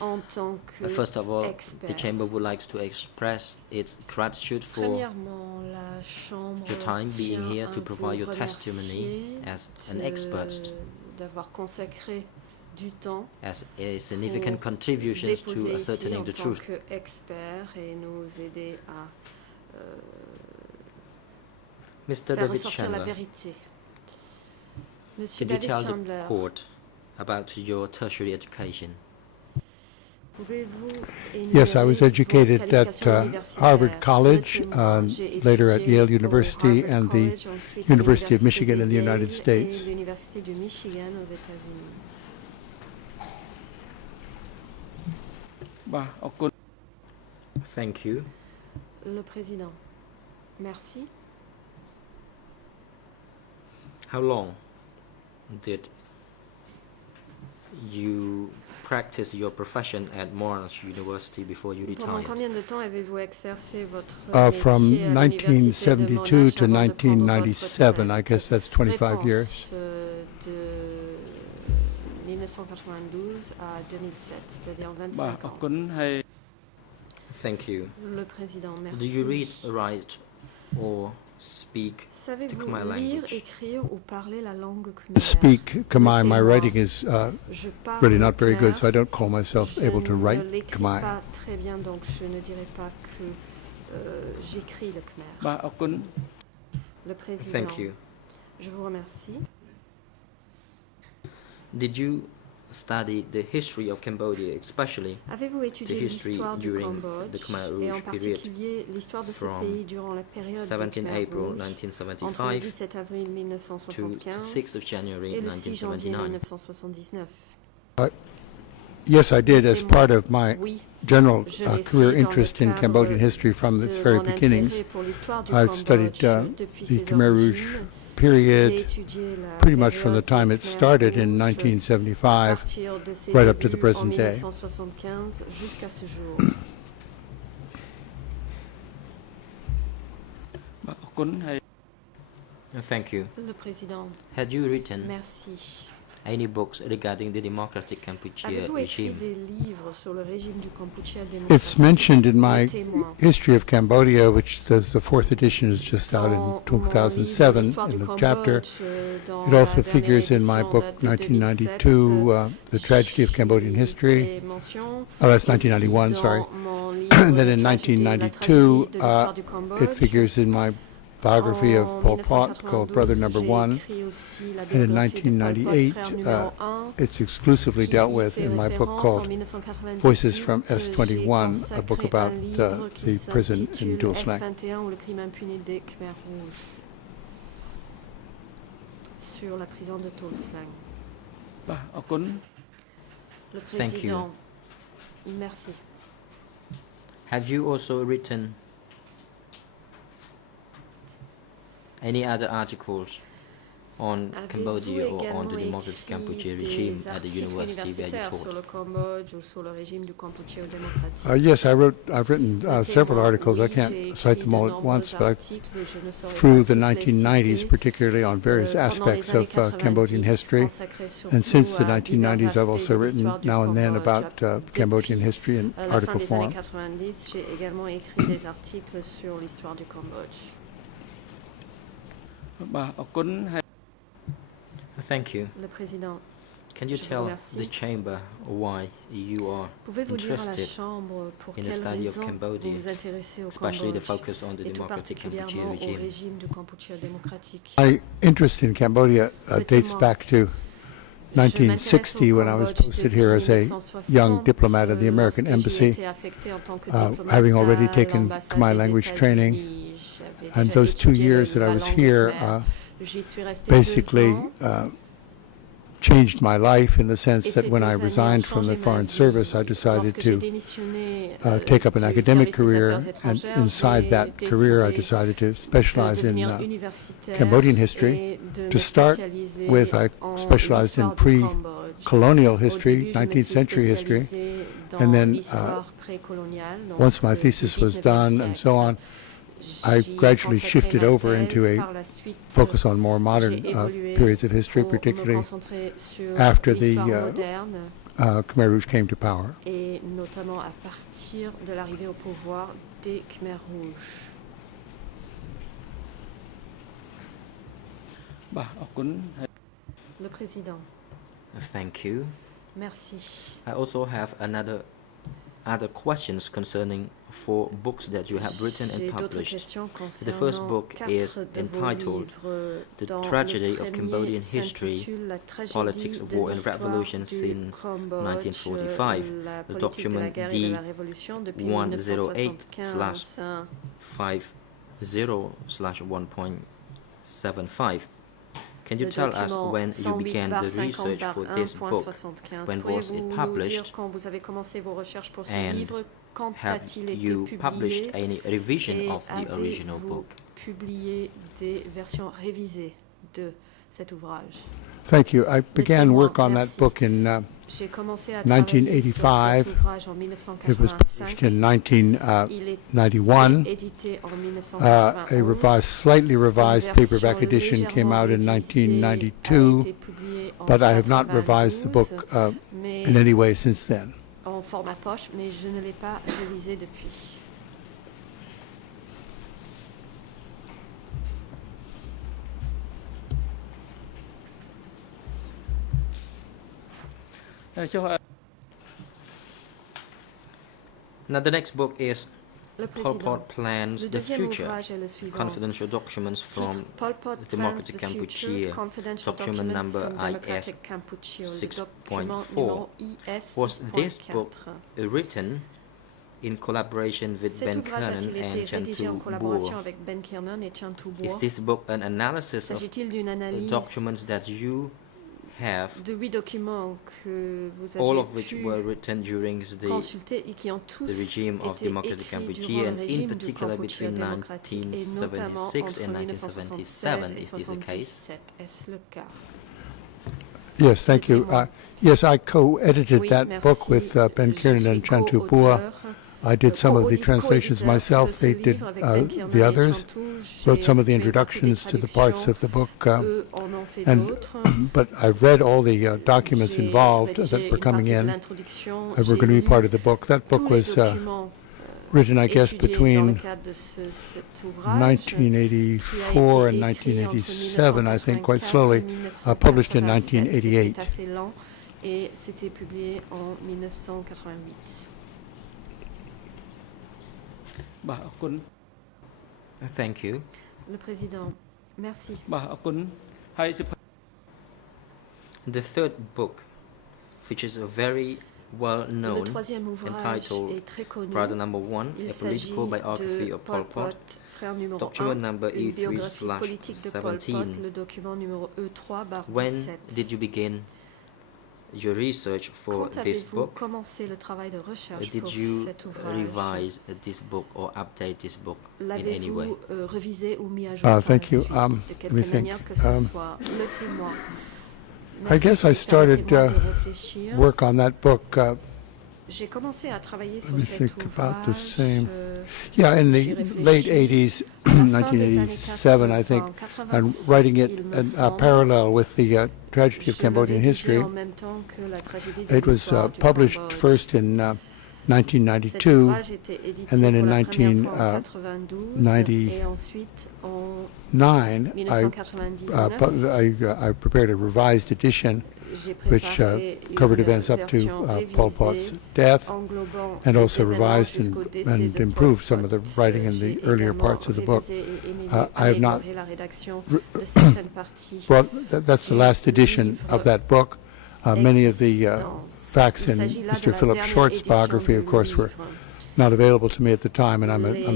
en tant que First of all, the expert. chamber would like to express its gratitude for Premièrement, la chambre your time being tient here à to vous provide your testimony remercier as an de- expert, d'avoir consacré du temps as a significant pour contributions to déposer ici ascertaining en the tant truth. qu'expert et nous aider à Mr. faire David ressortir la Chandler, vérité. Monsieur could you David tell Chandler, the court about your tertiary education? pouvez-vous Yes, I was énumérer educated vos at qualifications universitaires? Harvard Le College, témoin, j'ai later at étudié Yale au University Harvard and the College, ensuite à University of l'université Michigan de in the United Yale States. et l'université du Michigan aux États-Unis. បាទអរគុណ Thank you. Le président, merci. How long did you practice your profession at Monash University before you Pendant retired? combien de temps avez-vous exercé votre From métier à l'université de 1972 to Monash avant de prendre votre 1997. I retraite? guess that's 25 Réponse, years. de 1992 à 2007, c'est-à-dire បាទ 25 អរ ans. គុណហើយ Thank you. Le président, merci. Do you read, write, or speak the Savez-vous Khmer lire, language? écrire ou parler la langue khmer? Speak Khmer. My témoin. writing is Je parle really not very good, khmer. so I don't call myself Je able to ne write l'écris Khmer. pas très bien, donc je ne dirai pas que j'écris le khmer. បាទអរគុណ Le président, Thank you. je vous remercie. Did you study the history of Cambodia, especially Avez-vous étudié history l'histoire du during Cambodge the Khmer et en Rouge period particulier l'histoire de ce from pays durant la période du 17 Khmer April Rouge entre le 1975 17 avril to 1975 6th of January et le 6 janvier 1979? 1979? Yes, I did as Témoin. part of my Oui, general Je l'ai career fait dans le interest in cadre Cambodian history from its de very mon beginnings. intérêt pour l'histoire du I've studied Cambodge depuis the ses Khmer Rouge origines. J'ai period étudié la pretty much from the période time du it Khmer started in Rouge à 1975 partir de ses right up to the débuts en present day. 1975 jusqu'à ce jour. បាទអរគុណហើយ Thank you. Le président, Had you written merci. any books regarding the democratic Kampuchea Avez-vous écrit regime? des livres sur le régime du Kampuchea It's démocratique? mentioned in my Témoin. history of Cambodia, which the fourth edition is just out in Dans mon 2007 livre, l'histoire in du the chapter. Cambodge, dans It also la dernière figures in my édition book date de 1992, 2007, The Tragedy of Cambodian j'y History. fais mention. Oh, that's Aussi 1991, sorry. dans mon livre, And then in Tragédie, la 1992, tragédie de l'histoire du it Cambodge, figures in my biography of En Pol Pot called Brother Number 1. j'ai écrit aussi la And in biographie de Pol Pot, 1998, frère numéro 1, it's exclusively qui dealt y with fait in my book référence. En called 1998, Voices from j'ai S21, a book consacré about un livre qui the prison in s'intitule Dual Slang. S21 ou le crime impuni des Khmers rouges sur la prison de Tuol Sleng. បាទអរគុណ Le Thank you. président, merci. Have you also written any other articles on Cambodia Avez-vous or on the également Democratic écrit Cambodia des regime at the articles university where you universitaires sur taught? le Cambodge ou sur le régime du Kampuchea démocratique? Yes, I've written several articles. I Oui, can't j'ai cite écrit them all de at nombreux once, but articles, je ne saurais through pas the tous les 1990s, citer. particularly on various Pendant les aspects années of 90, Cambodian history. consacré surtout And since the à divers 1990s, I've aspects also de written l'histoire du now and then Cambodge. about Cambodian history in À la fin article des années form. 90, j'ai également écrit des articles sur l'histoire du Cambodge. បាទអរគុណហើយ Thank you. Le président, Can you Je vous tell remercie. the chamber why you are pouvez-vous dire à la interested Chambre pour in the quelles study of raisons Cambodia, vous vous intéressez au especially the Cambodge focus on the et tout Democratic Cambodia particulièrement au regime? régime du Kampuchea démocratique? My interest in Cambodia dates Permettez-moi. back to 1960 when I was posted here as a young diplomat of the American Embassy, having already taken Khmer language training. And those 2 years that I was here basically changed my life in the sense that when I resigned from the Foreign Service, I decided to take up an academic career, and inside that career I decided to specialize in Cambodian history. To start with, I specialized in pre-colonial history, 19th century history, and then once my thesis was done and so on, I gradually shifted over into a focus on more modern periods of history, particularly after the Khmer Rouge came to power. Et notamment à partir de l'arrivée au pouvoir des Khmers rouges. បាទអរគុណហើយ Le président, Thank you. merci. I also have other questions concerning 4 books that you have written and J'ai d'autres published. questions The first concernant book 4 is de vos entitled livres, The dont Tragedy le of premier Cambodian History, s'intitule La tragédie Politics, de War and l'histoire Revolution du since Cambodge, 1945. la The politique de la document guerre et de la révolution depuis 108/50/1.75. Can you Le tell us document when you began the research for this book? 108/50. When was it Pourriez-vous nous published? dire quand vous avez commencé vos recherches pour ce And livre? Quand Have a-t-il été you published publié? any revision Et of the original avez-vous book? publié des versions révisées de cet ouvrage? Thank you. I began work on that Merci. book in J'ai commencé à travailler sur 1985. cet ouvrage en It was published 1985. in Il est 1991. édité en A 1991. slightly revised Une paperback version edition came out in légèrement révisée 1992, a été publiée en but I have not revised the book 92, mais in any way since then. en format poche, mais je ne l'ai pas révisé depuis. Now the next book is Le Pol président, Pot Plans le the deuxième Future, ouvrage est le suivant. confidential documents from Titre, Pol Pot the Plans Democratic the Future, Campuchia, confidential document documents number from Democratic Campuchia, le document 6.4. numéro IS Was this 6.4. book written in collaboration with Cet Ben ouvrage Kernan a-t-il and été rédigé en Chantu collaboration Boer? avec Ben Kernan et Chantu Is Boer? this book an analysis of S'agit-il d'une the analyse documents that you have, de 8 documents que vous all avez of which pu were written during the consulter et qui ont tous regime of été Democratic écrits Campuchia, durant le and in régime du particular Kampuchea between démocratique et notamment 1976 entre and 1976 1977. et Is this the case? 1977. Est-ce le cas? Yes, thank you. Effectivement. Yes, I co-edited Oui, that merci. book with Ben Je Kiernan suis and Chantu Boer. co-auteur, I did some of the co-auditeur translations myself. de ce They did livre avec Ben Kiernan the et others, Chantu. wrote J'ai some of the fait partie des introductions to the parts of the book. Eux en ont fait and- d'autres. But I've read all the documents J'ai involved rédigé that were une coming partie de in l'introduction. that were J'ai going to be lu part of the book. That tous book les was documents, written, I guess, étudiés dans le between cadre de cet ouvrage, 1984 and 1987, I think, quite slowly, published in 1988. C'était assez lent et c'était publié en 1988. បាទអរគុណ Thank you. Le Président, merci. បាទអរគុណហើយសិភ The third book features a very Le well-known troisième ouvrage entitled est très connu. Brother Number One, Il a political s'agit biography de of Pol Pot, frère numéro document 1, number une biographie politique de Pol Pot, E3/17. le document numéro E3/17. When did you begin your research for Quand this avez-vous book? commencé le travail de recherche Did pour you cet ouvrage? revise this book or update this book in any way? L'avez-vous révisé ou mis à jour par Thank la you. suite, Let de me quelque think. manière que ce soit le témoin? I guess I started Permettez-moi de réfléchir. work on that book. J'ai commencé à travailler sur Let me cet think about the ouvrage. same. Yeah, in the j'y réfléchis. late 80s, À la fin des années 1987, I think, 80, and writing it il me in semble. parallel with the tragedy of Je le Cambodian rédigeais history. en même temps que la tragédie de It was l'histoire du published Cambodge. first in Cet 1992, ouvrage était édité and then pour in la première fois en 92 1990, et ensuite en 9, 1999. I prepared a revised edition J'ai which préparé covered une events up to version Pol Pot's révisée death, englobant and les also événements revised jusqu'au décès and de Pol improved some of Pot. the writing in J'ai the earlier également parts of the book. révisé et I have not amélioré la rédaction de certaines parties. Well, that's the last edition of that book. Many of the facts in Il s'agit là de Mr. la Philip dernière Short's édition biography, of du course, were livre. not available to me at the time, and I'm an Les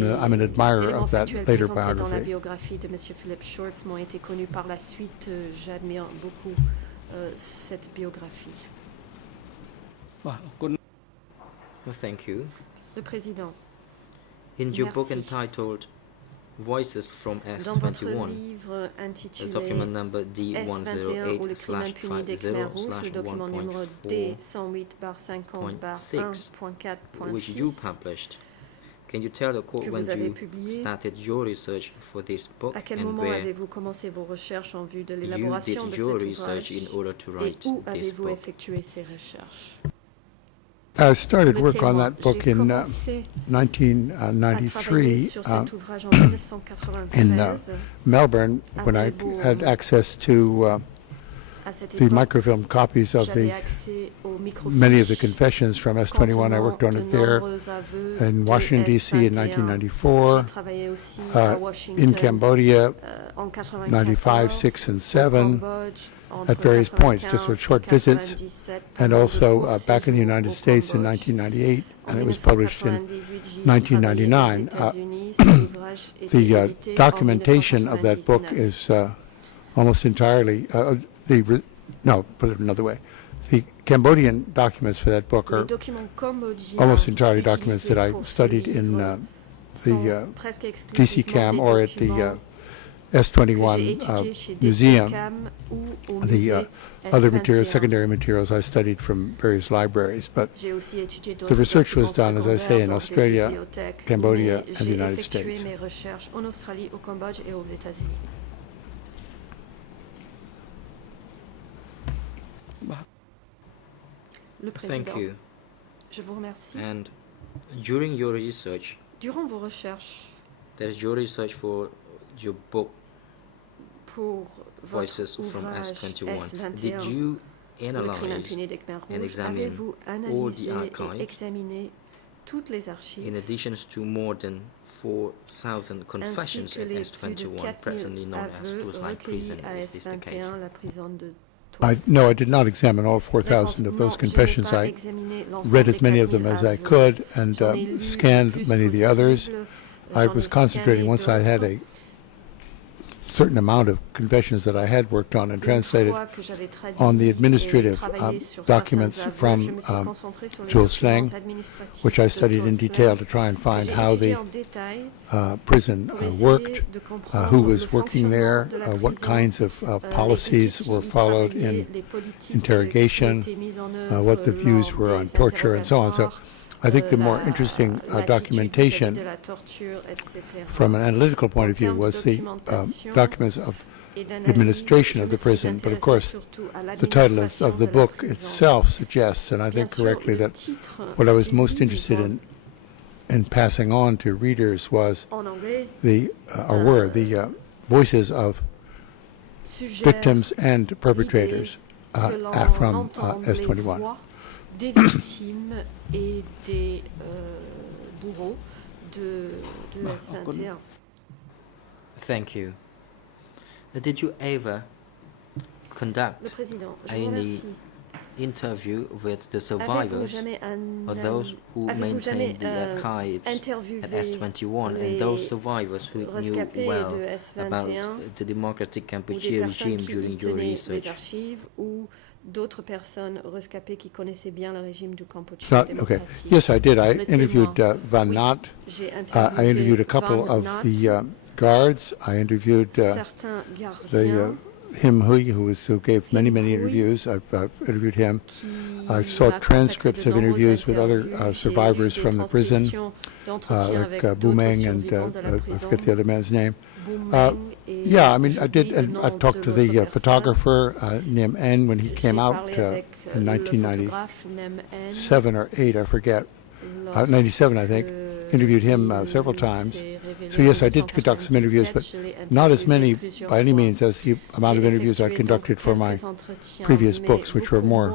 admirer éléments of that factuels later présentés dans la biography. biographie de M. Philip Shorts m'ont été connus par la suite. J'admire beaucoup cette biographie. បាទអរគុណ Well, thank you. Le Président, In your book Merci. entitled Voices from dans votre S21, livre intitulé document number S21 ou le crime impuni des Khmers rouges, le document numéro D108/50/1.4.6, which you published, can you tell the court que when vous avez you publié, started your research for this book à quel and moment where avez-vous commencé vos recherches en vue de you l'élaboration did de your cet research ouvrage in order to et write où this avez-vous book? effectué ces recherches? I started Le work on témoin, that book j'ai in commencé à travailler 1993 sur cet ouvrage en in 1993. Melbourne, when I had access to À cette the époque, microfilm copies of j'avais the accès aux many of the microfiches confessions from S21. I worked on contenant it de there. nombreux aveux In de Washington, D.C. in S21. 1994, J'ai travaillé aussi à Washington, in Cambodia, en 94, 95, 6, and au 7, Cambodge, entre at various points, just 95 with short et visits, 97, and pendant de also courts back in the séjours United au States in Cambodge. 1998, En and it was published in 1998, j'y ai travaillé 1999. aux États-Unis. Cet ouvrage était The édité en documentation of that book 1999. is almost entirely, no, put it another way. The Cambodian documents for that book Les are documents cambodgiens almost entirely documents that I utilisés pour ce studied livre in sont the presque DC exclusivement Cam des or at the documents que j'ai S21 étudiés chez museum. DCCAM ou au The musée other materials, S21. secondary materials, I studied from various libraries, but J'ai aussi étudié the d'autres research was documents done, as I say, in secondaires dans des Australia, bibliothèques, Cambodia, mais and the j'ai United effectué States. mes recherches en Australie, au Cambodge et aux États-Unis. Le Président, Thank you. je vous remercie. And during your research, Durant vos recherches that is your research for your book pour Voices votre from ouvrage S21, did S21, you le crime analyze impuni des Khmers and rouges, examine avez-vous all analysé the archives et examiné toutes les archives in addition to more than 4,000 confessions ainsi que at les plus de S21, 4000 presently known as aveux Tours Light recueillis Prison? à Is this the case? S21, la prison de No, I did not examine all 4,000 of those confessions. I read as many of them as I could and scanned many of the others. I was concentrating, once I had a certain amount of confessions that I had worked on and translated, on the administrative documents from Jules Sleng, which I studied in detail to try and find how the prison worked, who was working there, what kinds of policies were followed in interrogation, what the views were on torture, and so on. So I think the more interesting documentation from an analytical point of view was the documents of administration of the prison. But of course, the title of the book itself suggests, and I think correctly, that what I was most interested in passing on to readers was the voices of victims and perpetrators from S21. Des victimes et des bourreaux de S21. Thank you. Did you ever Le conduct Président, je vous any remercie. interview with the Avez-vous survivors jamais or those who avez-vous jamais, maintained the archives at interviewé S21 and those survivors who knew rescapés well de about S21 the democratic ou des Kampuchea personnes regime qui during y your tenaient les research? archives ou d'autres personnes rescapées qui connaissaient bien le régime du Cambodge So, okay. démocratique? Yes, I did. I Le interviewed témoin. Van Oui, Nott. j'ai I interviewed a couple Van of Nott, the guards. I interviewed certains the gardiens Him Hui, who gave many Him Hui, interviews. I've interviewed him. qui I m'a saw consacré transcripts de of nombreuses interviews with other interviews. J'ai survivors lu from des the prison, transcriptions d'entretiens avec like d'autres Boumeng and survivants de la I prison. forget the other man's name. Boumeng et Yeah, I mean, I j'oublie did. le And I nom talked de to l'autre the personne. photographer Nim En when he came J'ai out parlé avec in le 1997 photographe Nem En or 8, I forget. lorsque 97, I think. Interviewed him several il times. s'est révélé So yes, en I did conduct some interviews, but 1997. Je l'ai not as interviewé many plusieurs by any fois. means as the amount of J'ai interviews I effectué conducted donc for my quelques entretiens, previous mais books, which were beaucoup more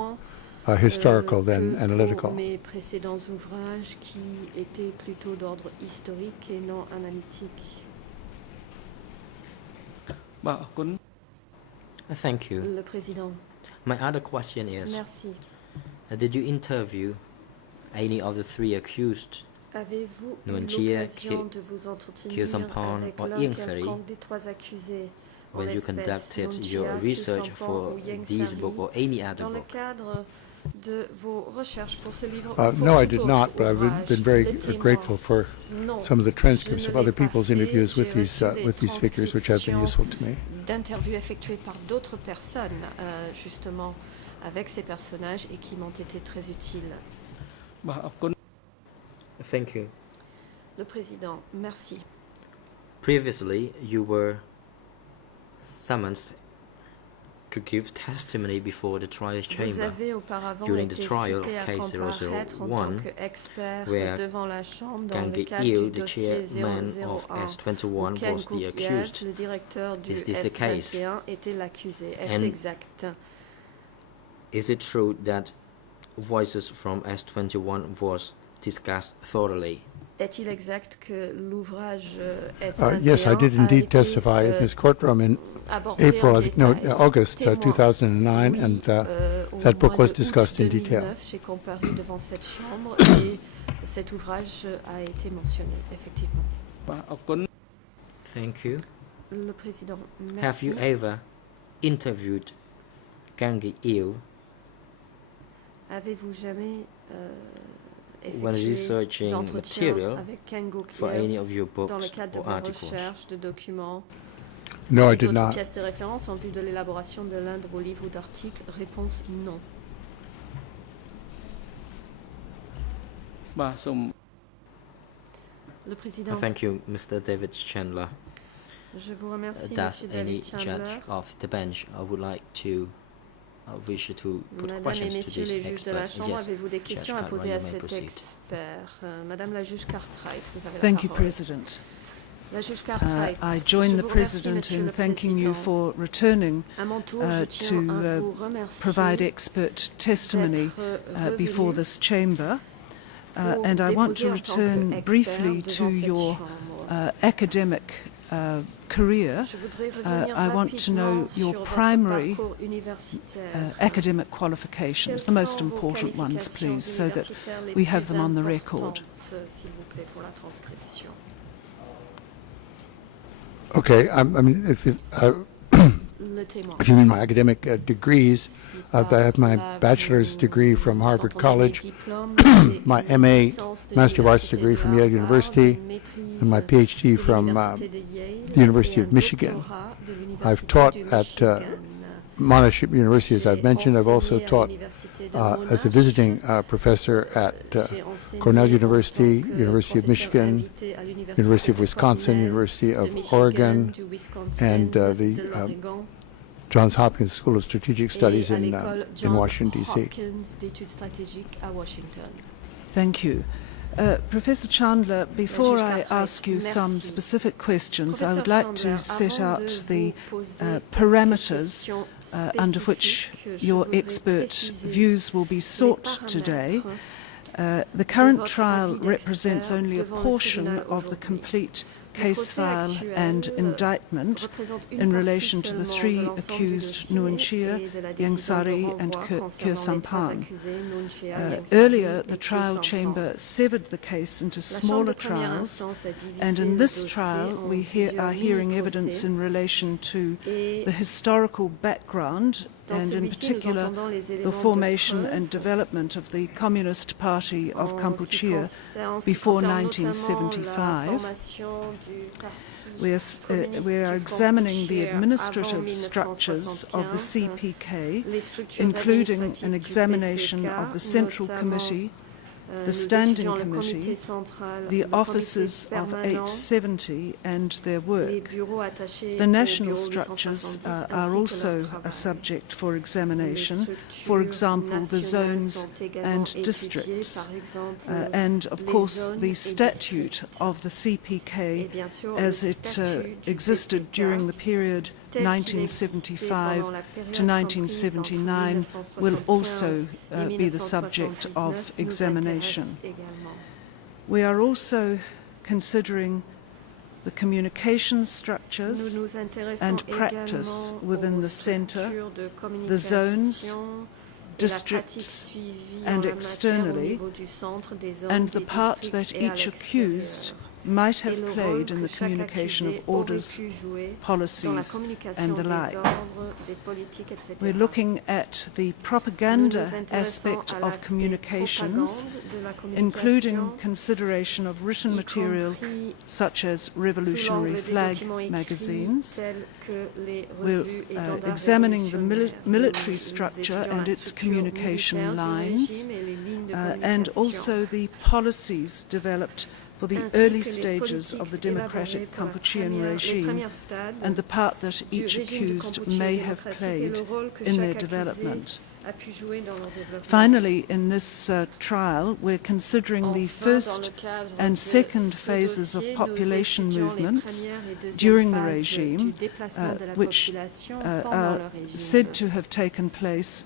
moins, historical than que analytical. pour mes précédents ouvrages qui étaient plutôt d'ordre historique et non analytique. បាទអរគុណ Thank you. Le Président, My other question is, merci. did you interview any of the three accused? Avez-vous eu Nguyen Chia, l'occasion de vous entretenir Khieu Samphan avec or l'un Ieng Sary quelconque des trois accusés en when you l'espèce conducted Nguyen your Chia, Khieu research Samphan for ou Ieng these Sary, book or any other dans le book? cadre de vos recherches pour ce livre ou pour No, I tout did autre not, but I've ouvrage, been very Les Témoins? grateful for Non, some of the transcripts je of ne other l'ai pas people's fait. interviews with J'ai these reçu des figures, which have been useful to me. d'interviews effectuées par d'autres personnes, justement, avec ces personnages et qui m'ont été très utiles. បាទអរគុណ Thank you. Le Président, merci. Previously, you were summoned to give testimony before the trial Vous chamber avez auparavant during the été trial cité of à case comparaître en 001, tant qu'expert where devant la Chambre dans Kang le cadre Il, du the dossier chairman of 001. S21, Ken was the Gouk-Yat, accused. le directeur du Is this the case? S21, était l'accusé. Est-ce And exact? Is it true that Voices from S21 was discussed thoroughly? Est-il exact que l'ouvrage S21 Yes, I did a indeed été, testify in this courtroom in abordé April, en I think, no, détail? August Témoin. 2009, Oui, and au that book mois was de août discussed in 2009, detail. j'ai comparu devant cette chambre et cet ouvrage a été mentionné, effectivement. បាទអរគុណ Thank you. Le Président, merci. Have you ever interviewed Kang Il Avez-vous jamais when effectué researching d'entretien material avec Kang for any Gouk-Yat of your books dans le cadre de or vos articles? recherches, de documents No, I et did d'autres not. pièces de référence en vue de l'élaboration de l'un de vos livres ou d'articles? Réponse non. បាទសូម Le Président, Thank you, Mr. David Chandler. je vous remercie, Does Monsieur any David Chandler. judge of the bench would like to wish you to put Madame et questions to Messieurs this les juges de la expert? Chambre, Yes, avez-vous des Judge questions à poser Cartwright, à you may cet proceed. expert? Madame la juge Cartwright, vous avez Thank la you, parole. President. La juge Cartwright, I join je the vous remercie, President Monsieur in le thanking you Président. for returning À mon tour, je to tiens à vous remercier provide expert testimony d'être before revenu this chamber. pour And I want to déposer en tant return qu'expert briefly devant to cette your chambre. academic career. Je voudrais revenir I want to know rapidement your sur votre primary parcours universitaire. academic qualifications, Quelles the most sont vos important ones, qualifications please, so that universitaires les we plus have them on the record. importantes, s'il vous plaît, pour la transcription. Okay, I mean, Le témoin. if you mean my academic degrees, Si I par have my là, bachelor's vous degree from Harvard entendez College, les diplômes, j'ai my une MA, licence de Master of Arts l'Université degree de from Yale Harvard, University, une maîtrise and my PhD de from l'Université de Yale the University et of un Michigan. doctorat de l'Université I've taught du at Michigan. Monash University, as I've mentioned. I've also J'ai taught enseigné à l'Université de as a Monash. visiting professor at J'ai enseigné Cornell en tant University, que University of professeur Michigan, invité à l'Université University of de Wisconsin, Cornell, University de of Michigan, Oregon, du Wisconsin, and de the l'Oregon, Johns Hopkins School of Strategic Studies et à in l'école in Johns Washington, D.C. Hopkins d'études stratégiques à Washington. Thank you. Professor Chandler, before I Cartwright, ask you some merci. specific questions, I would Professeur like to Chandler, set avant out de the vous poser quelques parameters questions under which spécifiques, je your voudrais expert préciser views will be les sought today. paramètres The current votre trial avis d'expert represents only a devant le portion tribunal of the aujourd'hui. complete case file and indictment in relation to the three accused Nuon Chea, Ieng Sary and Khieu Samphan. Earlier, the trial chamber severed the case into smaller trials, and in this trial we are hearing evidence in relation to the historical background and in particular the formation and development of the Communist Party of Kampuchea before 1975. We are examining the administrative structures of the CPK, including an examination of the Central Committee, the Standing Committee, the offices of 870 and their work. The national structures are also a subject for examination, for example, the zones and districts. And, of course, the statute of the CPK as it existed during the period 1975 to 1979 will also be the subject of examination. We are also considering the communication structures and practice within the centre, the zones, districts and externally, and the part that each accused might have played in the communication of orders, policies and the like. We're looking at the propaganda aspect of communications, including consideration of written material such as revolutionary flag magazines. We're examining the military structure and its communication lines, and also the policies developed for the early stages of the democratic Kampuchean regime and the part that each accused may have played in their development. Finally, in this trial, we're considering the first and second phases of population movements during the regime, which are said to have taken place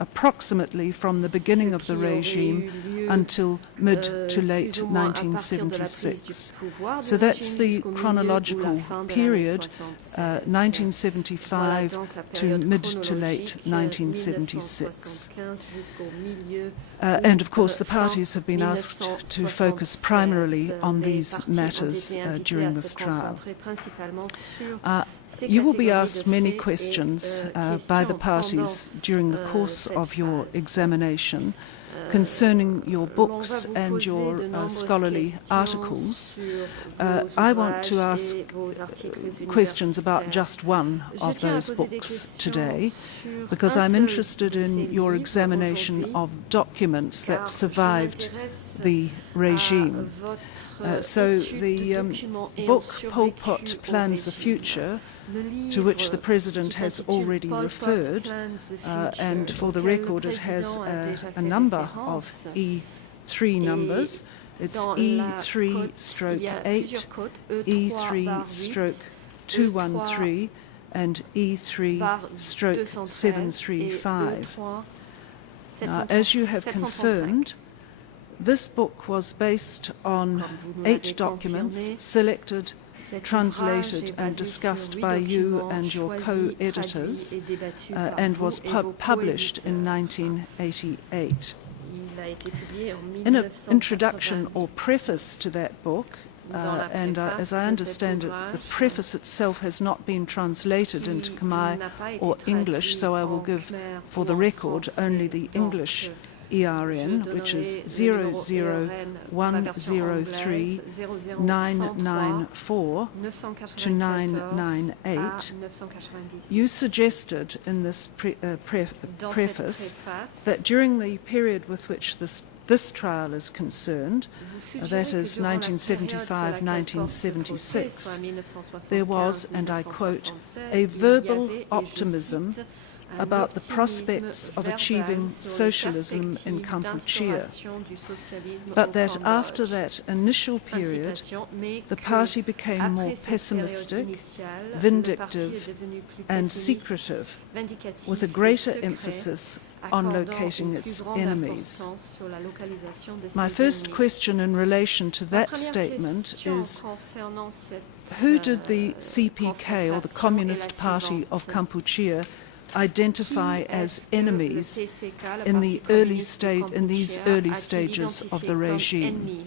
approximately from the beginning of the regime until mid to late 1976. So that's the chronological period, 1975 to mid to late 1976. And of course the parties have been asked to focus primarily on these matters during this trial. You will be asked many questions by the parties during the course of your examination concerning your books and your scholarly articles. I want to ask questions about just one of those books today, because I'm interested in your examination of documents that survived the regime. So the book Pol Pot Plans the Future, to which the President has already referred, and for the record it has a number of E3 numbers. It's E3/8, E3/213 and E3/735. As you have confirmed, this book was based on 8 documents selected, translated and discussed by you and your co-editors, and was published in 1988. In an introduction or preface to that book, and as I understand it, the preface itself has not been translated into Khmer or English, so I will give, for the record, only the English ERN, which is 00103-994 to 998. You suggested in this preface that during the period with which this trial is concerned, that is 1975-1976, there was, and I quote, a verbal optimism about the prospects of achieving socialism in Kampuchea, but that after that initial period, the party became more pessimistic, vindictive and secretive, with a greater emphasis on locating its enemies. My first question in relation to that statement is, who did the CPK, or the Communist Party of Kampuchea, identify as enemies in these early stages of the regime?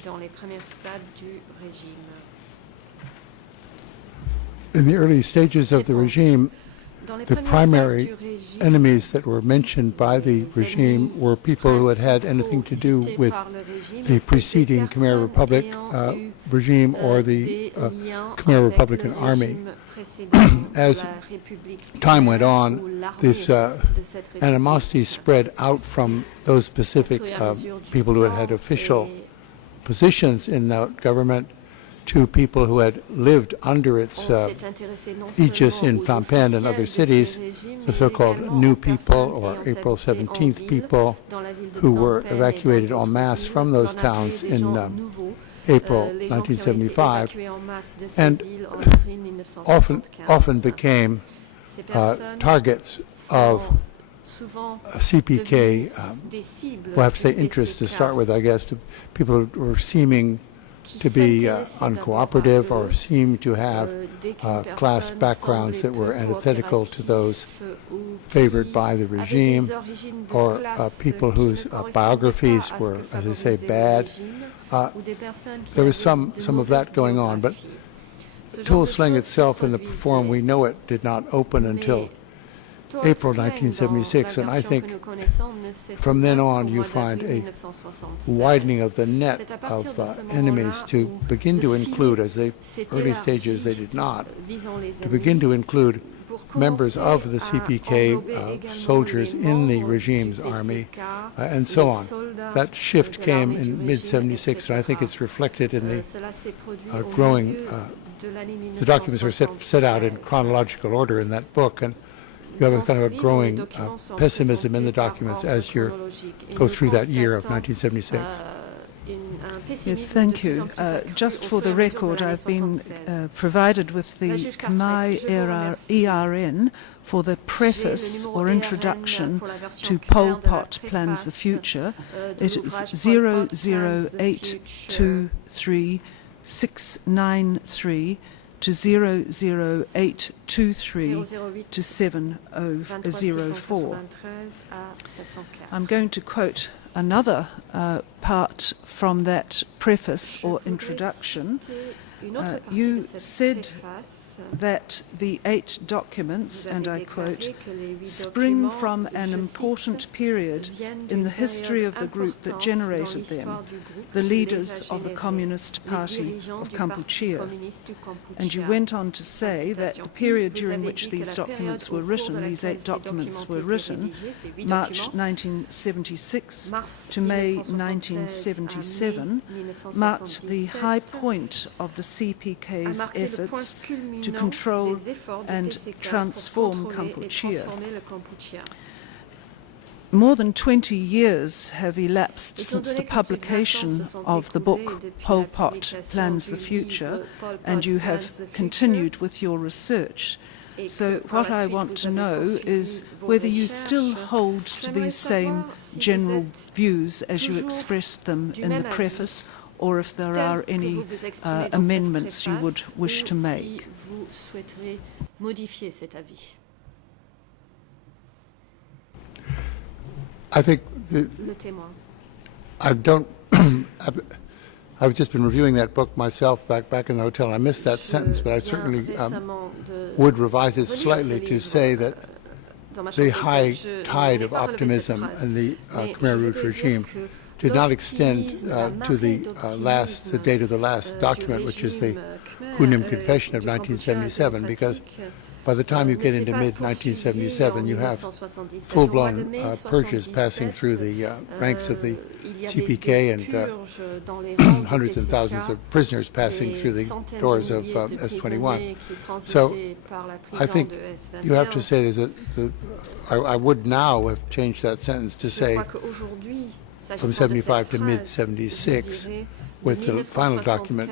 In the early stages of the regime, the primary enemies that were mentioned by the regime were people who had had anything to do with the preceding Khmer Republic regime or the Khmer Republican Army. As time went on, this animosity spread out from those specific people who had had official positions in the government to people who had lived under its aegis in Phnom Penh and other cities, the so-called New People or April 17th people, who were evacuated en masse from those towns in April 1975, and often became targets of CPK, we'll have to say interest to start with, I guess, to people who were seeming to be uncooperative or seemed to have class backgrounds that were antithetical to those favored by the regime, or people whose biographies were, as I say, bad. There was some of that going on, but Tuol Sleng itself in the form we know it did not open until April 1976, and I think from then on you find a widening of the net of enemies to begin to include, as they early stages they did not, to begin to include members of the CPK, soldiers in the regime's army, and so on. That shift came in mid-76, and I think it's reflected in the growing, the documents are set out in chronological order in that book, and you have a kind of a growing pessimism in the documents as you go through that year of 1976. Yes, thank you. Just for the record, I've been provided with the Khmer ERN for the preface or introduction to Pol Pot Plans the Future. It is 00823-693 to 00823 to 7004. I'm going to quote another part from that preface or introduction. You said that the 8 documents, and I quote, spring from an important period in the history of the group that generated them, the leaders of the Communist Party of Kampuchea. And you went on to say that the period during which these documents were written, these 8 documents were written, March 1976 to May 1977, marked the high point of the CPK's efforts to control and transform Kampuchea. More than 20 years have elapsed since the publication of the book Pol Pot Plans the Future, and you have continued with your research. So what I want to know is whether you still hold to these same general views as you expressed them in the preface, or if there are any amendments you would wish to make. I think I don't. I've just been reviewing that book myself back in the hotel, and I missed that sentence, but I certainly would revise it slightly to say that the high tide of optimism in the Khmer Rouge regime did not extend to the date of the last document, which is the Hunim Confession of 1977, because by the time you get into mid-1977, you have full-blown purges passing through the ranks of the CPK, and hundreds and thousands of prisoners passing through the doors of S21. So I think you have to say I would now have changed that sentence to say from 75 to mid-76, with the final document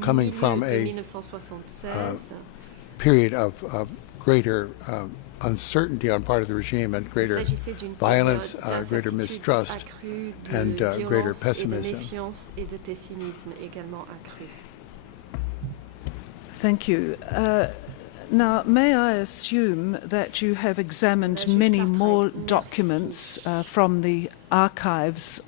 coming from a period of greater uncertainty on part of the regime and Il greater s'agissait d'une violence, période greater d'incertitude mistrust, accrue, and de greater violence et de pessimism. méfiance et de pessimisme également accru. Thank you. Now, may I assume that you have examined many more documents from the archives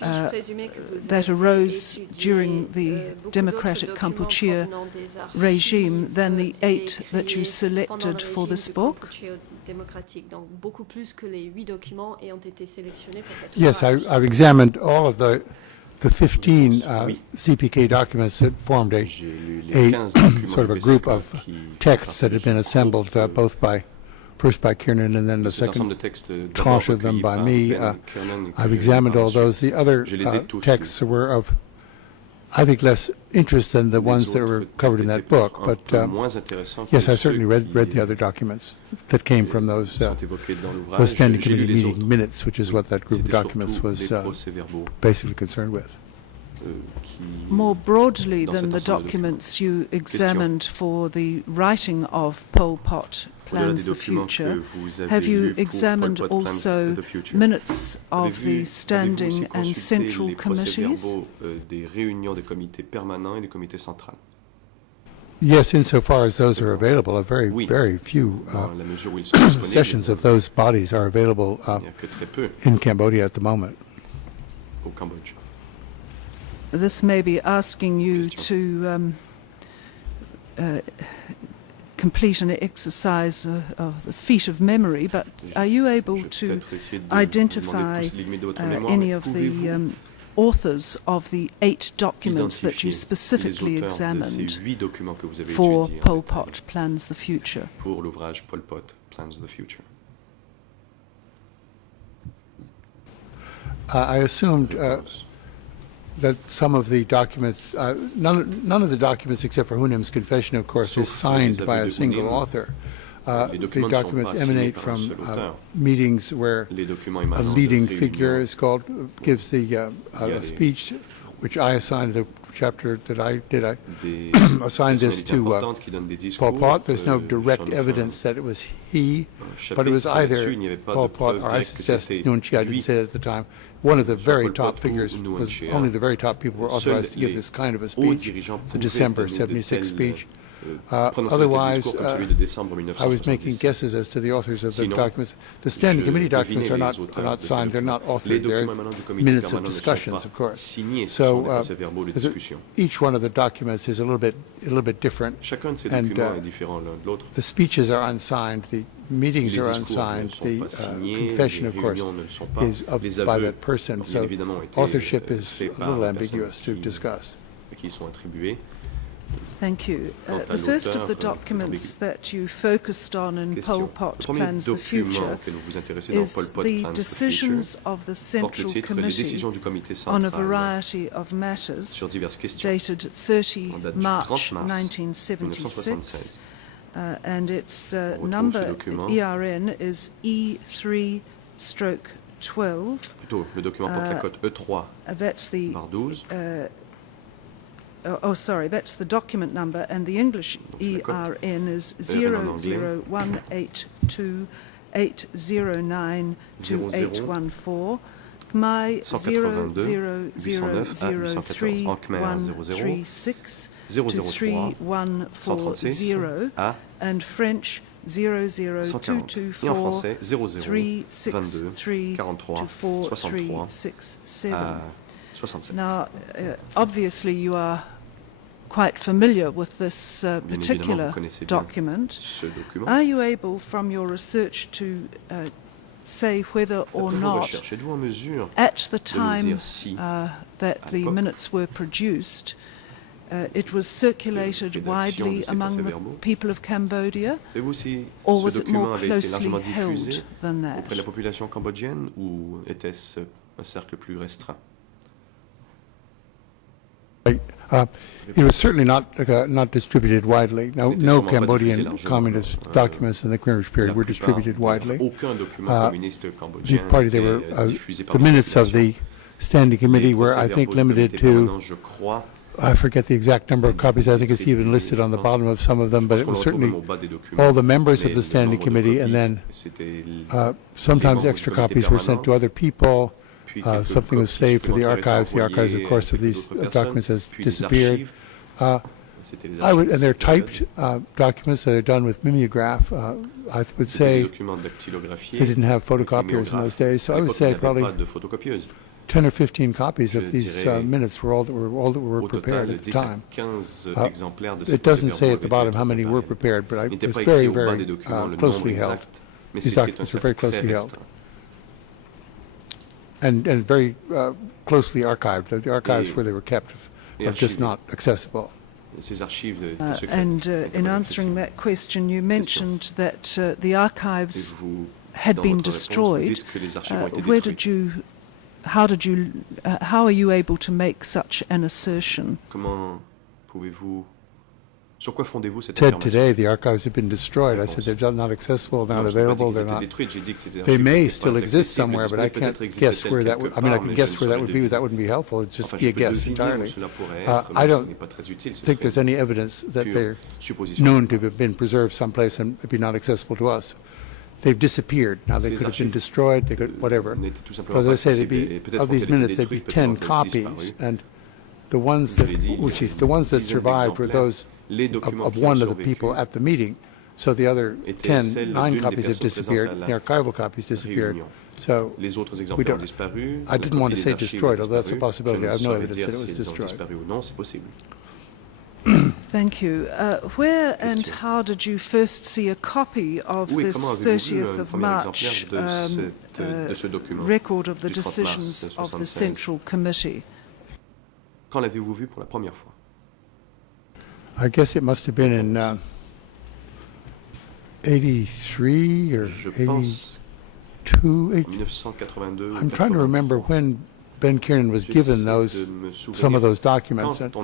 Puis-je présumer que vous that avez arose étudié, during the beaucoup Democratic d'autres Kampuchea documents provenant des archives, regime than the qui étaient 8 that you créés selected pendant le for régime this du book? Kampuchea démocratique, donc beaucoup plus que les 8 documents ayant été sélectionnés pour cette Yes, ouvrage. I've examined all of the 15 CPK documents that formed a J'ai lu les 15 documents sort of a du group PCK of qui texts that had been tracent le assembled groupe, both first by Kiernan and then the cet ensemble second de textes d'abord tranche of them recueillis by par me. Ben Kiernan, que I've j'ai examined all ensuite. those. The other Je les ai tous texts were of, I think, less interest than the Les ones that autres were covered in étaient that book. un But peu moins intéressants que yes, I ceux certainly read qui the other documents that came from those sont évoqués dans l'ouvrage. those standing J'ai lu committee les meeting autres. minutes, which is what that group of C'était documents surtout was des procès-verbaux basically concerned with. qui, More broadly dans than cet the ensemble de documents you examined for the writing of Pol Pot Au-delà des Plans the documents que Future, vous avez have you lus pour examined Pol Pot Plans also the Future, minutes of avez-vous the aussi standing and consulté central les committees? procès-verbaux des réunions des comités permanents et des comités centrales? Yes, insofar as those are available, a very, Oui. very few Dans la mesure où ils sont disponibles, sessions of those bodies are available il n'y a que très peu in Cambodia at the moment. au Cambodge. This may be asking you to complete an exercise of the feat of memory, but are you able Je vais to peut-être essayer de identify demander plus les limites de votre mémoire, any mais of the pouvez-vous authors of the 8 documents that you identifier specifically les auteurs de ces examined 8 documents que vous avez for étudiés en Pol détail Pot Plans the Future? pour l'ouvrage Pol Pot Plans the Future? I assumed that some of the documents, none of the documents except for Hunem's confession, of course, is Sauf les signed by aveux a de single Hunem. author. Les The documents ne sont documents pas signés emanate par un from seul auteur. meetings where Les documents a émanant de leading réunions figure is called, gives the Il y a des- speech, which I assigned the chapter that I did. I des assigned this personnalités to importantes qui donnent des discours. Pol Pot. There's no direct j'en ai fait evidence that it was he, un but it was chapitre either là-dessus, il n'y avait pas Pol de Pot preuve or I directe que suggest c'était Nguyen Chi, I lui. didn't say it at the time. One of the Soit very Pol top Pot ou figures Nguyen was Chi, only the very top people were Seuls authorized to give les this kind of a hauts speech, dirigeants the pouvaient December donner de 76 tels, speech. prononcer des Otherwise, discours comme celui de décembre I was making 1970. guesses as to the authors of the Sinon, documents. The standing je committee documents devinais are les auteurs not de ces signed, they're not documents. Les authored, they're documents émanant du comité minutes of permanent ne sont discussions, pas of course. signés, ce So, sont des procès-verbaux de discussion. each one of the documents is a little bit different. Chacun de ces And, documents est différent l'un de l'autre. The speeches are unsigned, the meetings Les are discours ne unsigned, sont the pas signés, confession, les of course, réunions ne le sont pas. is Les by aveux, that person. bien So évidemment, ont été authorship is faits a par little la personne ambiguous to qui- discuss. à qui ils sont attribués. Thank you. Quant à The first of the l'auteur, documents that you focused on in Pol Question. Pot Le premier Plans the document Future auquel vous vous intéressez dans is Pol Pot the Plans the Future decisions of the porte le Central titre Les Committee décisions du comité on a central variety of matters sur diverses questions. dated 30 En date du 30 March mars 1976. 1976. And its retrouve number, ce document. ERN, is E3/12. Plutôt, le document porte la cote E3 That's the par 12. sorry, that's the document number, and the English Donc, c'est la cote. ERN is ERN en anglais. 00182809814. Khmer 182, 809 à 814. En Khmer, 0033136 003 136 à and French 140. Et en français, 00 22 43 63 à 67. Now, obviously, you are quite familiar with this Bien évidemment, particular vous connaissez bien document. ce document. Are you able, from your research, to say whether or D'après vos not, recherches, êtes-vous en mesure at the de nous time dire si, that à the l'époque, minutes were produced, it was circulated rédaction widely de ces among the procès-verbaux. people of Cambodia, savez-vous si or ce was it document more avait été closely largement diffusé held than that? auprès de la population cambodgienne ou était-ce un cercle plus restreint? It was certainly not distributed widely. No, C'était no sûrement pas diffusé Cambodian largement. communist documents in the Khmer period La were plupart, distributed widely. aucun document communiste The cambodgien party they n'était were diffusé par the la minutes of population. the standing committee Les were, I think, procès-verbaux du limited comité to permanent, je crois, I forget the exact number of copies. I think it's even listed on the bottom of some of them, but it was certainly all the members of the standing committee, and then sometimes extra copies were sent to other people. Something was saved for the archives. The archives, of course, of these documents has disappeared. And they're typed documents that are done with mimeograph. I would say they didn't have photocopiers in those days, so I would say probably 10 or 15 copies of these minutes were all that were prepared at the time. It doesn't say at the bottom how many were prepared, but it's very, very closely held. These documents are very closely held and very closely archived. The archives where they were kept are just not accessible. And in answering that question, you mentioned that the archives had been destroyed. How are you able to make such an assertion? Said today the archives have been destroyed. I said they're not accessible, not available. They're not. They may still exist somewhere, but I can't guess where that would. I mean, I can guess where that would be, but that wouldn't be helpful. It'd just be a guess entirely. I don't think there's any evidence that they're known to have been preserved someplace and be not accessible to us. They've disappeared. Now they could have been destroyed. They could whatever. But they say there'd be of these minutes there'd be 10 copies, and the ones that survived were those of one of the people at the meeting. So the other 9 copies have disappeared. The archival copies disappeared. So we don't. I didn't want to say destroyed, although that's a possibility. I have no evidence that it was destroyed. Thank you. Where and how did you first see a copy of this 30th of March record of the decisions of the Central Committee? Quand l'avez-vous vu pour la première fois? I guess it must have been in 83 or 82. I'm trying to remember when Ben Kiernan was given some of those documents. And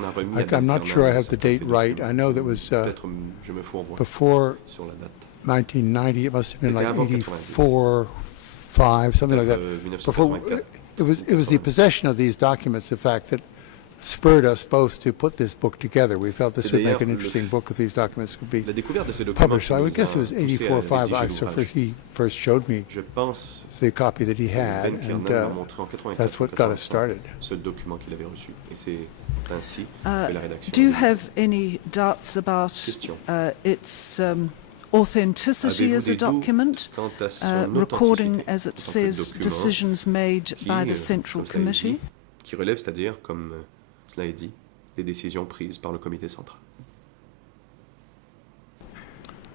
I'm not sure I have the date right. I know that was before 1990. It must have been like 84, 5, something like that. Before, it was the possession of these documents, the fact that spurred us both to put this book together. We felt this would make an interesting book if these documents could be published. So I would guess it was 84 or 5. So he first showed me the copy that he had, and that's what got us started. Do you have any doubts about its authenticity as a document, recording, as it says, decisions made by the Central Committee? Qui relève, c'est-à-dire, comme cela est dit, des décisions prises par le comité central.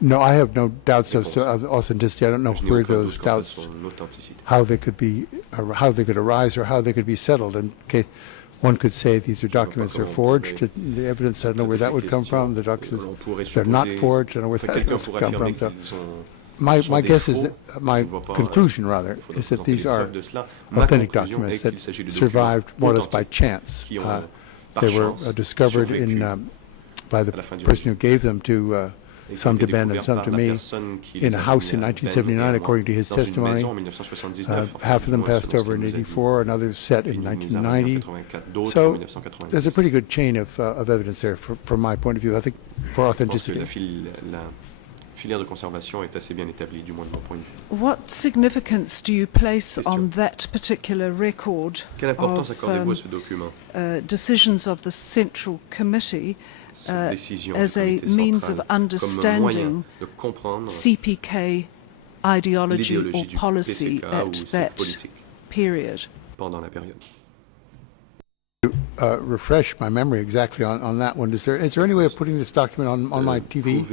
No, I have no doubts as to authenticity. I don't know where those doubts, how they could arise, or how they could be settled. In case one could say these are documents that are forged. The evidence, I don't know where that would come from. The documents that are not forged, I don't know where that would come from. So my guess is that, my conclusion rather, is that these are authentic documents that survived more or less by chance. They were discovered by the person who gave them to some to Ben and some to me in a house in 1979, according to his testimony. Half of them passed over in 84, another set in 1990. So there's a pretty good chain of evidence there from my point of view, I think, for authenticity. Filière de conservation est assez bien établie, du moins de mon point de vue. What significance do you place on that particular record Quelle importance accordez-vous à ce document? Decisions of the Central Committee as a means of understanding CPK ideology or policy at that period? Pendant la période. Refresh my memory exactly on that one. Is there any way of putting this document on my TV?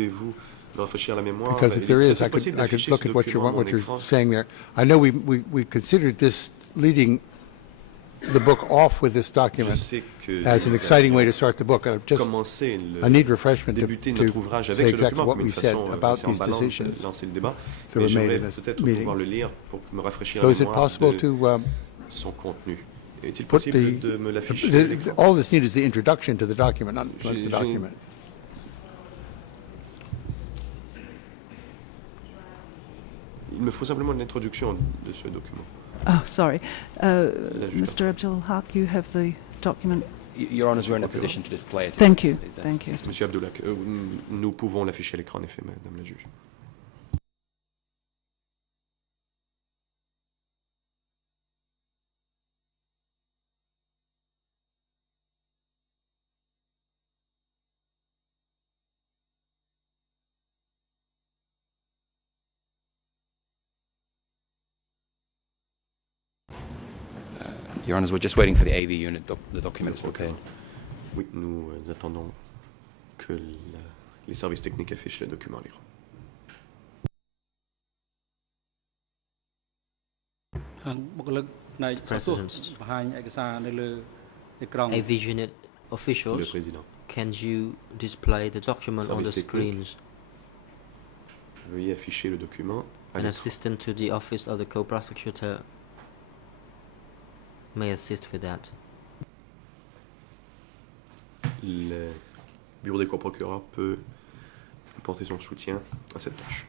Because if there is, I could look at what you're saying there. I know we considered this leading the book off with this document as an exciting way to start the book. I need refreshment to say exactly what we said about these decisions that were made in this meeting. So is it possible to put all that's needed is the introduction to the document, not the document. Il me faut simplement l'introduction de ce document. Oh, sorry. Mr. Abdul Haq, you have the document. Your Honours, we're in a position to display it. Thank you. That's- Thank you. Monsieur Abdoulak, nous pouvons l'afficher à l'écran, en effet, Madame la juge. Your Honours, we're just waiting for the AV unit. The document is prepared. Oui, nous attendons que les services techniques affichent le document à l'écran. President, AV unit Le officials, président. can you display the document on the Service technique. screens? Veuillez afficher le document à An l'écran. assistant to the office of the co-prosecutor may assist with that. Le bureau des coprocureurs peut apporter son soutien à cette tâche.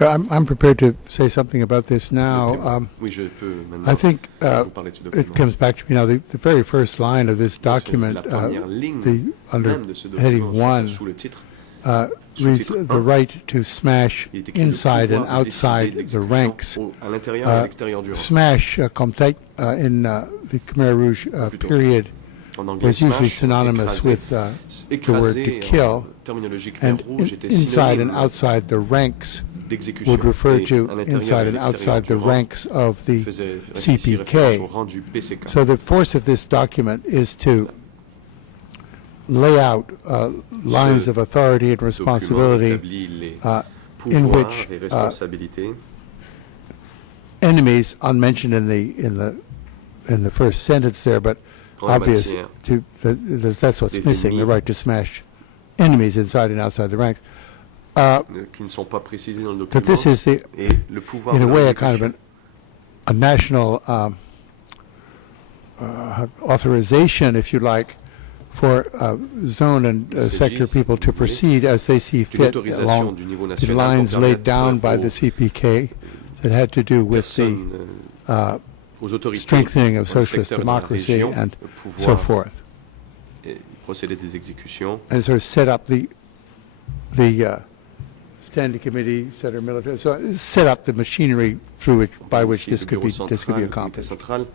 I'm prepared to say something about this now. Oui, je peux I maintenant think vous parler de ce it document. comes back to me now. The very first line of this Parce que document, la première ligne under même de ce heading document, 1, sous le titre, reads sous-titre the 1, right to smash il est écrit le inside and pouvoir de décider de outside the l'exécution ranks. à l'intérieur et à l'extérieur du rang. Smash, comme in the Khmer Rouge Plutôt. period, En anglais, was usually smash, synonymous écraser. with the word Écraser, to kill, en terminologie Khmer and rouge, était inside and synonyme outside the ranks d'exécution. would refer Et to à l'intérieur et inside à and l'extérieur outside du the rang ranks of the faisait ici référence CPK. au rang du PCK. So the force of this document is to lay out lines of authority and Document responsibility établit les in pouvoirs which et responsabilités. enemies, unmentioned in the first sentence there, but En la obvious matière that's what's des missing, the ennemis. right to smash enemies inside and outside the ranks. Qui ne sont pas précisés dans le That document. this is the, Et le pouvoir in de a way, a kind of l'exécution. a national authorization, if you like, for zone and sector people to proceed as they see D'une fit autorisation along du niveau the national lines pour laid permettre down by the aux CPK that had to do with the personnes, aux autorités strengthening of dans le socialist secteur de la democracy région and de so pouvoir forth, procéder des exécutions. and sort of set up the standing committee, center military, so set up the machinery through which, by which Ici, this le could bureau be central, le comité accomplished. central.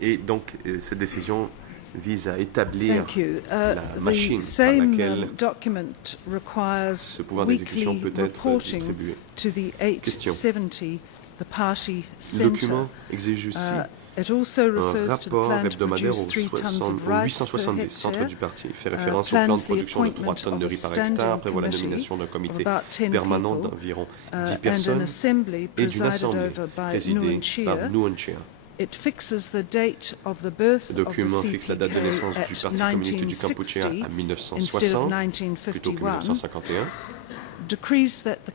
Et donc, cette décision vise à établir Thank you. la machine The par same laquelle document requires ce pouvoir d'exécution weekly peut être reporting distribué. to the Question. 870, the party Le centre. document exige aussi It also un refers to the rapport plan to hebdomadaire produce 3 tons of au rice per 870 centres hectare. du parti. Il fait référence au Plans plan de the production de 3 appointment tonnes de of a riz par standing hectare, prévoit la committee nomination d'un of comité about 10 permanent people, d'environ 10 and an personnes assembly et d'une presided assemblée over by présidée Nguyen Chia. par Nguyen Chia. It fixes the date of the birth Le of the document fixe la date de CPK naissance du at Parti communiste du Cambodge 1960 à instead of 1960 plutôt que 1951, 1951. decrees that the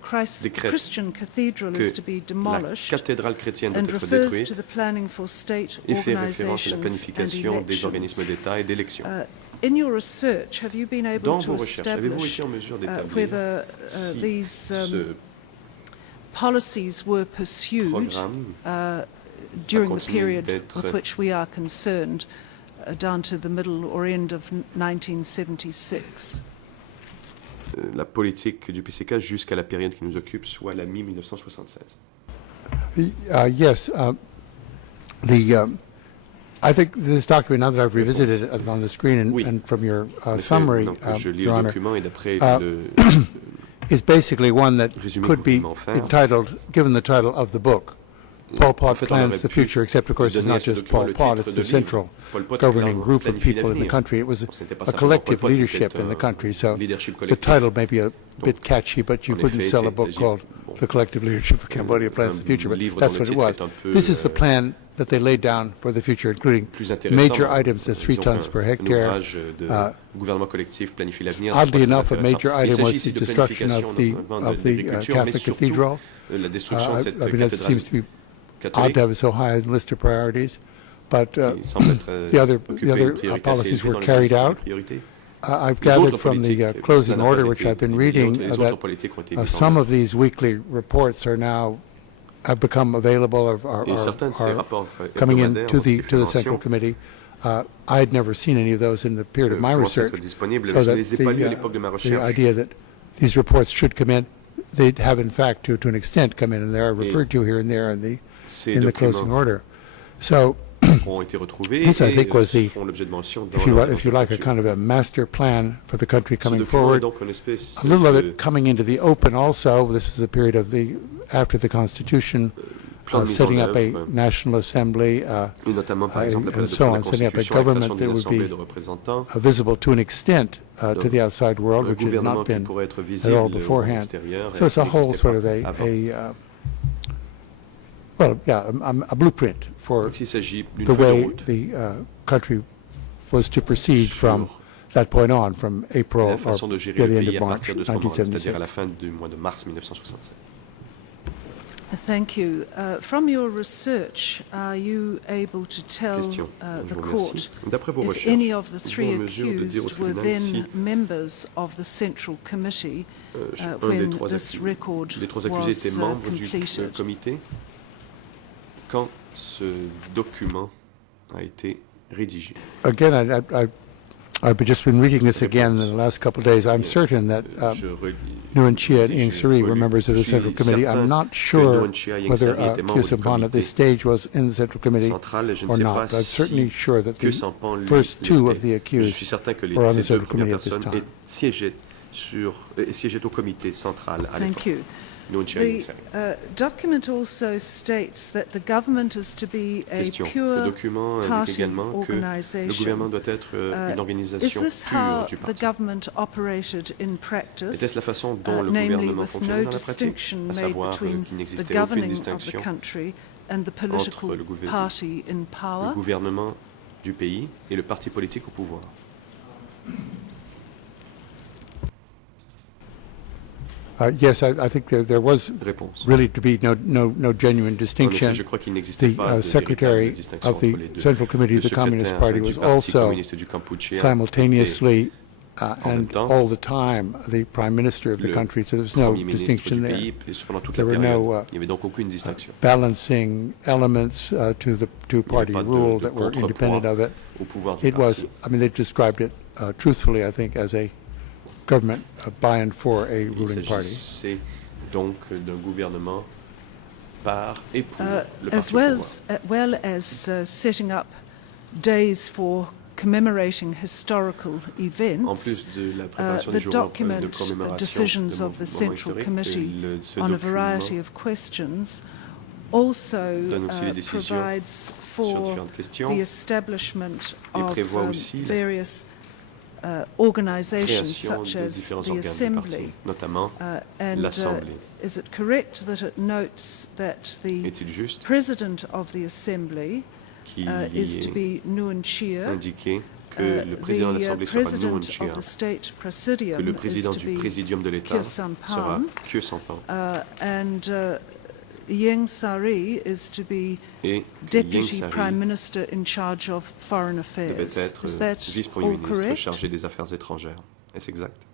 Décrète Christian cathedral is to be La demolished cathédrale chrétienne doit and être refers détruite to the planning for state et fait référence à la organizations and planification des organismes elections. d'État et d'élections. In your research, have you been able Dans to vos recherches, avez-vous establish été en mesure d'établir whether si these ce policies were pursued programme during the continue period d'être with which we are concerned down to the middle or end of 1976. La politique du PCK jusqu'à la période qui nous occupe, soit la mi-1976. Yes. I think this document, now that I've revisited it on the screen and from your summary, Your Honor, is basically one that could be entitled, given the title of the book, Pol Pot Plans the Future, except of course it's not just Pol Pot, it's the central governing group of people in the country. It was a collective leadership in the country, so the title may be a bit catchy, but you couldn't sell a book called The Collective Leadership of Cambodia Plans the Future, but that's what it was. This is the plan that they laid down for the future, including major items at 3 tons per hectare. Oddly enough, a major item was the destruction of the Catholic Cathedral. I mean, that seems to be odd to have it so high on the list of priorities, but the other policies were carried out. I've gathered from the closing order, which I've been reading, that some of these weekly reports are now have become available or are coming into the Central Committee. I had never seen any of those in the period of my research, so that the idea that these reports should come in, they have in fact to an extent come in, and they are referred to here and there in the closing order. So this, I think, was the, if you like, a kind of a master plan for the country coming forward. A little of it coming into the open also. This is the period of after the Constitution, setting up a National Assembly, and so on, setting up a government that would be visible to an extent to the outside world, which has not been at all beforehand. So it's a whole sort of a blueprint for the way the country was to proceed from that point on, from April or the end of March 1976. Thank you. From your research, are you able to tell the court if any of the 3 accused were then members of the Central Committee when this record was completed? Quand ce document a été rédigé. Again, I've just been reading this again in the last couple of days. I'm certain that Nguyen Chia and Ieng Sary were members of the Central Committee. I'm not sure whether Khieu Samphan at this stage was in the Central Committee or not. I'm certainly sure that the first 2 of the accused were on the Central Committee at this time. Thank you. The document also states that the government is to be a pure party organization. Is this how the government operated in practice, namely with no distinction made between the governing of the country and the political party in power? Le gouvernement du pays et le parti politique au pouvoir. Yes, I think there was really to be no genuine distinction. The secretary of the Central Committee of the Communist Party was also simultaneously and all the time the Prime Minister of the country, so there was no distinction there. There were no balancing elements to the two-party rule that were independent of it. It was, I mean, they described it truthfully, I think, as a government by and for a ruling party. As well as setting up days for commemorating historical events, the document Decisions of the Central Committee on a Variety of Questions also provides for the establishment of various organizations such as the Assembly. And is it correct that it notes that the President of the Assembly is to be Nguyen Chia, the President of the State Presidium is to be Khieu Samphan, and Ieng Sary is to be Deputy Prime Minister in charge of Foreign Affairs. Is that all correct? Chargé des Affaires étrangères. Est-ce exact?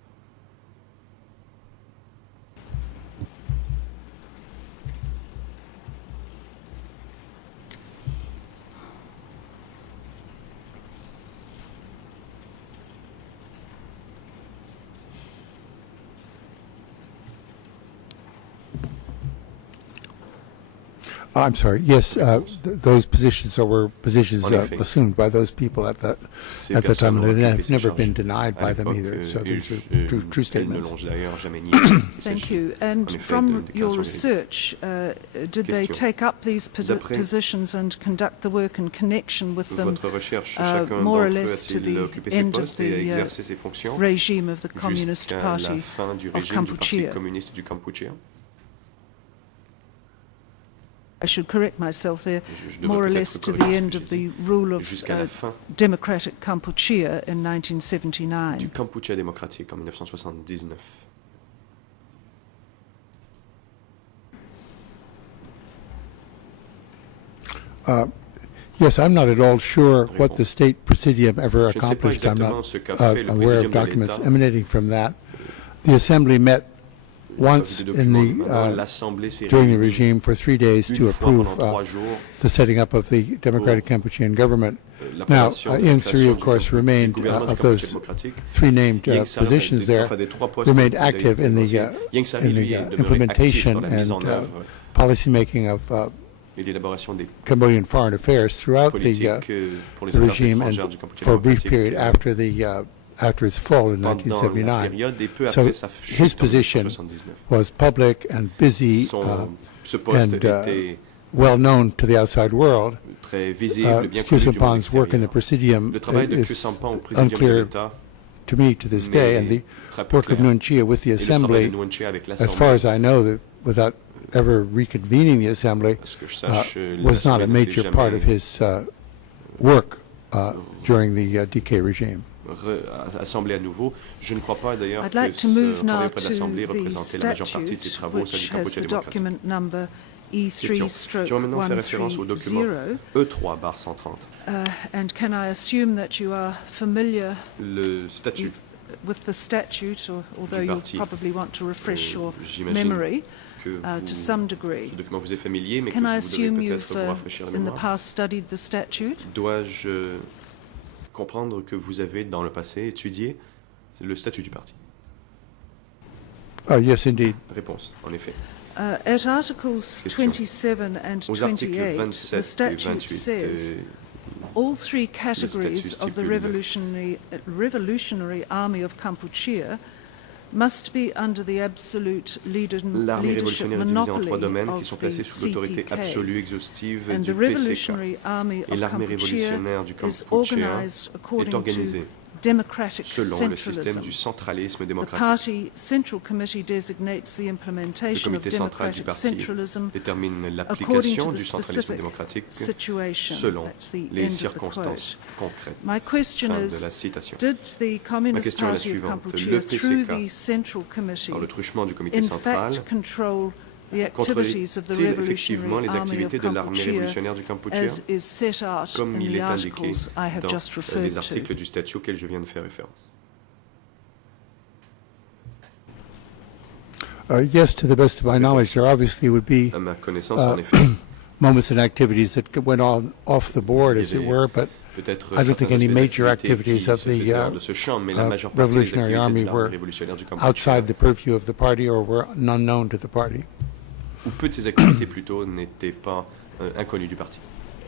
I'm sorry. Yes, those positions were positions En effet. assumed by those people at the Ces time, personnes ont and occupé have ces never charges been denied à by them l'époque, either. So et these are true elles ne statements. l'ont d'ailleurs jamais nié. Il Thank s'agit, you. en And effet, from de your déclaration véridique. research, did they Question. take up these D'après positions and conduct the work in connection with them, Votre recherche, chacun more or d'entre eux less to a-t-il the occupé ses end of postes et a the exercé ses fonctions regime of the Communist jusqu'à Party la fin du of régime du Parti Kampuchea? communiste du Kampuchea? I should correct myself there, Je devrais more or peut-être less to corriger the ce end que of j'ai the dit. rule of Jusqu'à la fin democratic Kampuchea in du 1979. Kampuchea démocratique en 1979. Yes, I'm not at all sure what Réponse. the state presidium ever Je ne sais pas accomplished. I'm exactement not ce qu'a fait le aware Présidium of de documents l'État. emanating from that. The assembly met once Des in documents. the Maintenant, l'Assemblée s'est during the réunie regime for 3 days une to fois approve pendant 3 jours. the setting up of the Democratic Kampuchean government. Now, L'appellation de Ieng création Sary, of du course, du remained gouvernement du of Kampuchea those démocratique. 3 named Ieng Sary, positions there, enfin, des 3 postes remained qu'il a été active in the proposé. Ieng Sary, lui, est demeuré actif implementation dans la mise en and œuvre policymaking of et l'élaboration des Cambodian foreign affairs throughout politiques pour les the affaires regime étrangères and du Kampuchea for a brief démocratique period after its fall in pendant la 1979. période et peu So après sa his chute en position 1979. was public and busy Ce poste and était well known to the outside world. très visible, bien connu du monde Kyusampan's work in the extérieur. Presidium Le travail de is Kyusampan au Présidium de unclear l'État to me to this day, and the très peu work of clair. Nuon Chea with the Et le travail Assembly, de Nuon Chea avec as far as l'Assemblée, I know, that without ever reconvening the Assembly, à ce que je sache, was not a l'Assemblée ne s'est major part of jamais his work during the DK regime. assemblée à nouveau. Je ne crois pas d'ailleurs I'd que like to ce move travail now auprès de to l'Assemblée the représentait la majeure partie de ses statute, travaux au sein du which has Kampuchea the démocratique. document number Question. J'aimerais maintenant faire référence au document E3/130. E3/130. And can I assume that you are familiar Le statut, with the statute, although you parti. probably want to refresh your j'imagine memory que to some degree? ce document vous est familier, mais que Can I vous assume devez you've, peut-être vous rafraîchir la in the mémoire. past, studied the statute? Dois-je comprendre que vous avez dans le passé étudié le statut du parti? Yes, indeed. Réponse, en effet. At Articles Question. 27 and Aux articles 28, the 27 et statute 28, says all three statut categories of the stipule Revolutionary Army of Kampuchea must be under the absolute l'armée leadership révolutionnaire est divisée en 3 monopoly domaines qui of sont the placés sous l'autorité CPK. absolue exhaustive And du the PCK. Revolutionary Army Et of l'armée Kampuchea révolutionnaire du is Kampuchea organized est according organisée to democratic selon le système centralism. du centralisme The démocratique. Party Central Committee designates the Le implementation of comité central du democratic parti centralism détermine according l'application to du the centralisme specific démocratique situation. selon That's the les end of the circonstances quote. concrètes. My question Fin de is, la citation. did the Communist question est la Party of suivante. Kampuchea, Le through PCK, the Central Committee, Par le truchement du comité in central, fact control the activities of the contrôle-t-il effectivement Revolutionary les Army of activités de l'armée Kampuchea révolutionnaire du Kampuchea, as is set out comme in il the est indiqué articles I have dans just referred les to? articles du statut auxquels je viens de faire référence? Yes, to the best of my knowledge, there obviously would be À ma connaissance, en effet, moments and activities that went on off the board, as it were, but peut-être I don't think any certains major aspects d'activités activities qui of se the faisaient hors de ce champ, mais la majeure partie des Revolutionary activités Army de l'armée were révolutionnaire du Kampuchea, outside the purview of the party or were unknown to the party. ou peu de ces activités plutôt n'étaient pas inconnues du parti.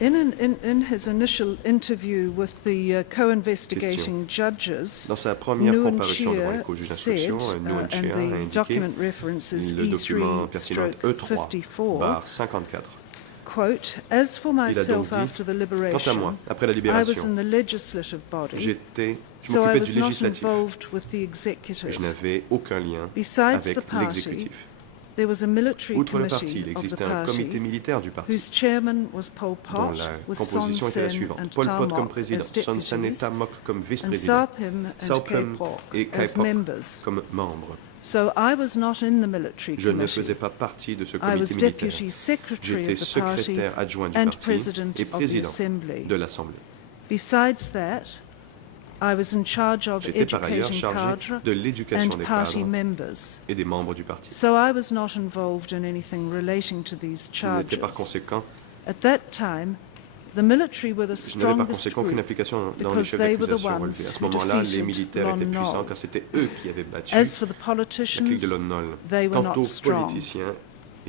In his initial interview with the co-investigating judges, Dans sa première Nuon comparution devant les Chea co-juges said, d'instruction, Nuon Chea a and the indiqué, document reference is le document pertinent E3/54, E3/54, quote, as for il a donc myself dit, after the quant à liberation, moi, après la I was libération, in the legislative body, je so I m'occupais was du not législatif. involved with the executive. Je n'avais aucun lien Besides avec the party, l'exécutif. there was a military Outre le parti, committee il of the existait un comité party militaire du parti, whose chairman was Pol dont Pot, la with Son composition était la Sen suivante. and Pol Pot comme Tamok président, as Son Sen et deputies, Tamok comme and vice-président, Sarpim and Sarpem Kaipok et as Kaipok members. comme membres. So I was not in the military Je ne committee. faisais pas partie de ce I comité was militaire. deputy secretary J'étais of the party secrétaire adjoint du and parti president et of the président assembly. de l'Assemblée. Besides that, I was in charge of J'étais par ailleurs educating chargé cadre de l'éducation and des party cadres members. et des membres du parti. So I was not involved in anything relating to these Je n'étais charges. par conséquent, At that time, the military were the je n'avais par strongest conséquent aucune group application dans les because chefs they were the d'accusation ones relevés. À ce who moment-là, les defeated militaires Lon étaient puissants Nol. car c'était eux qui avaient battu As for the la clique politicians, de Lon Nol. they were Quant not aux strong. politiciens,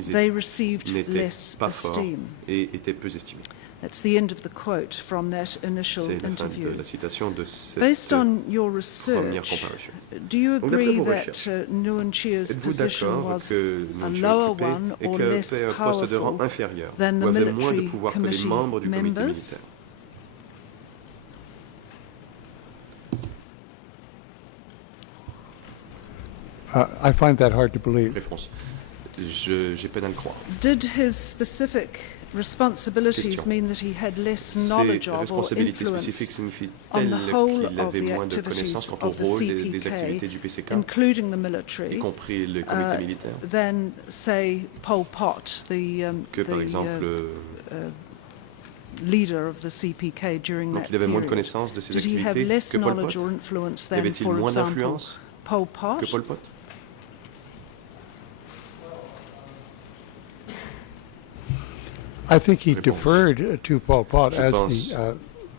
they received n'étaient less pas forts esteem. et étaient peu estimés. That's the end of the quote from that initial C'est la fin interview. de la citation de cette Based on your première research, comparution. do you Donc, d'après agree vos that recherches, Nguyen Chia's êtes-vous position d'accord was que a Nguyen Chia lower occupait one et or que less paie un poste de rang powerful inférieur than the ou avait moins de military pouvoir que les committee membres du comité members? militaire? I find that hard to believe. Réponse. J'ai peine à le croire. Did his specific responsibilities Question. mean that he had less Ces knowledge of or responsabilités influence spécifiques on signifient-elles the whole qu'il of avait the moins de activities connaissances quant au of the rôle des activités CPK, du PCK, including the y military, compris le comité militaire, than, say, Pol Pot, que par exemple, leader of the CPK during donc that il avait moins de period? connaissances de ses Did he have activités less que Pol knowledge Pot? or influence Y than, avait-il for moins example, d'influence Pol Pot? que Pol Pot? I think he Réponse. deferred to Pol Pot Je as pense the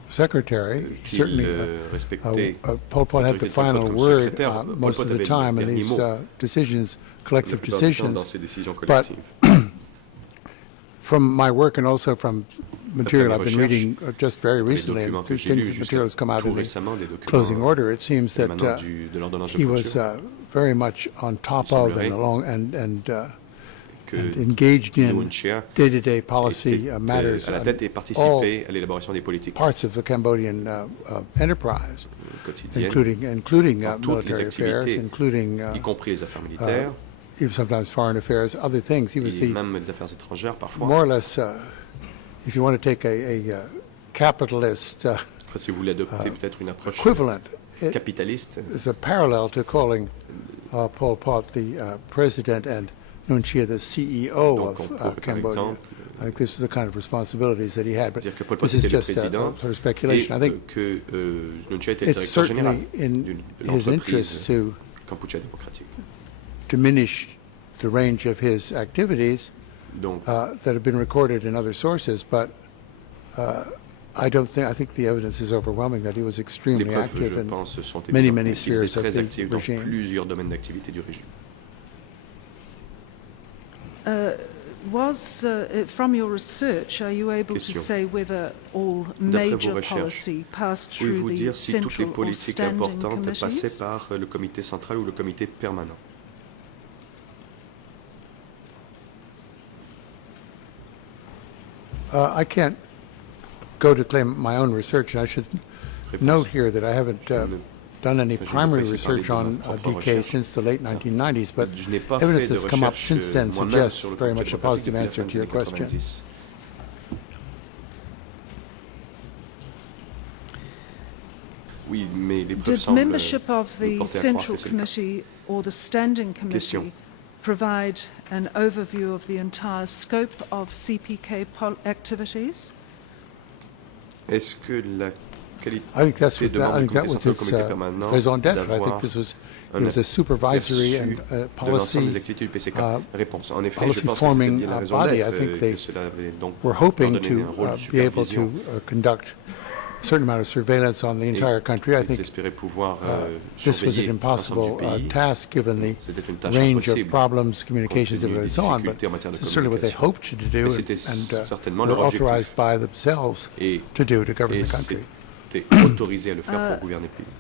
secretary. qu'il Certainly, respectait Pol Pot had the l'autorité de Pol Pot final comme word secrétaire. Pol most Pot of the avait le time in dernier these mot decisions, la collective plupart du temps decisions. dans ces décisions But collectives. from my work and also from material mes I've been recherches, reading just very les recently, and documents que j'ai things, lus jusqu'à materials come out tout in the récemment, des documents closing order, it seems that émanant de l'ordonnance de he was clôture, very much on top Il of semblerait and along and que engaged in Nguyen Chia day-to-day policy était matters à la on tête et all participait à l'élaboration des politiques parts of the Cambodian enterprise, quotidiennes, including dans toutes les military affairs, activités, including y compris les affaires militaires, even sometimes foreign affairs, other things. He was et the même les affaires étrangères parfois. more or less, if you want to take a capitalist Enfin, si vous voulez adopter peut-être une approche equivalent, capitaliste, it's a parallel to calling Pol Pot the president and Nguyen Chia the CEO donc on of pourrait par Cambodia. exemple I think this is the kind of responsibilities that he had, but dire que Pol Pot this is était le just président sort of et speculation. I think que Nguyen Chia était le it's directeur général certainly in de his interest l'entreprise to Kampuchea démocratique. diminish the range of his activities Donc, that have been recorded in other sources, but I think the evidence is overwhelming that he was les extremely preuves, active je in pense, sont many, évidentes. many Il était spheres of très the actif dans regime. plusieurs domaines d'activité du régime. From your research, are you able to Question. say whether all D'après vos major recherches, policy passed through pouvez-vous the dire si toutes les central or politiques standing importantes passaient committees? par le comité central ou le comité permanent? I can't go to claim my own research, and I should note here that I haven't done any primary research on DK since the late 1990s, but Je n'ai pas evidence fait de that's come up recherche since then moi-même suggests sur le very comité much a démocratique positive depuis la answer fin to your des années question. 90. Oui, mais les preuves Did semblent membership of nous the porter à croire Central que c'est le cas. Committee or the Standing Question. Committee provide an overview of the entire scope of CPK activities? Est-ce que la I think that's qualité what de membre du that comité was central its comité permanent raison d'être. I think d'avoir this was un it was a supervisory aperçu and de l'ensemble policy des activités du PCK. Réponse. En effet, je policy pense que c'était forming bien la raison body. I d'être think they que cela avait donc were leur hoping donné to un rôle de be able to supervision. conduct a certain amount of surveillance on the entire country. I Ils think espéraient pouvoir this was an surveiller l'ensemble impossible du pays. task given the C'était une tâche range of impossible, problems, communications, compte tenu and des so on, but difficultés en matière de this is certainly what they communication. hoped to do Mais c'était and certainement were leur objectif. authorized by themselves Et, to do to govern et the country. c'était autorisé à le faire pour gouverner le pays.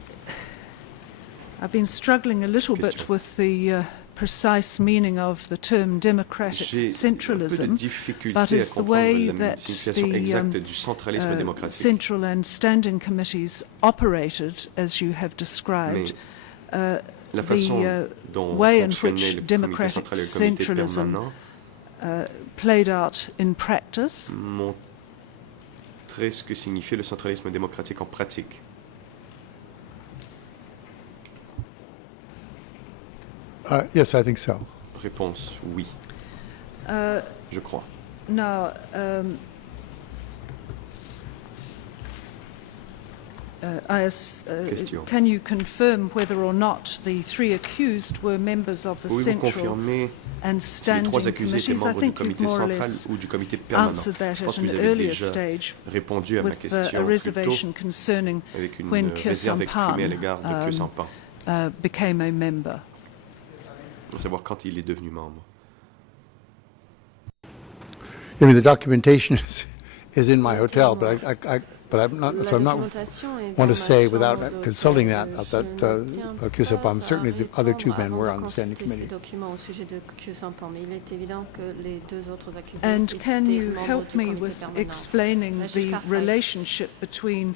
I've been struggling a little bit Question. with the precise meaning of the term democratic J'ai un peu de centralism, difficulté but à is the comprendre way la that signification the exacte du centralisme démocratique. central and standing committees operated, as you have described, Mais la façon dont way in fonctionnait which le comité democratic central et le comité centralism permanent played out in practice. montrait ce que signifiait le centralisme démocratique en pratique. Yes, I think so. Réponse oui, je crois. Now, Question. can you confirm whether or not the three accused were members of the Pouvez-vous central confirmer and si les standing trois accusés étaient committees? I membres du think you've comité more or central less ou du comité permanent? answered that Je pense at que an vous avez earlier déjà stage répondu à ma with question a plus tôt reservation concerning avec une when Khe réserve exprimée à Sampan l'égard de Khe Sampan, became a member. pour savoir quand il est devenu membre. I mean, the documentation is in my hotel, but I'm not want to say without consulting that Kyusapam. Certainly the other two men were on the standing committee. And can you help me with explaining the relationship between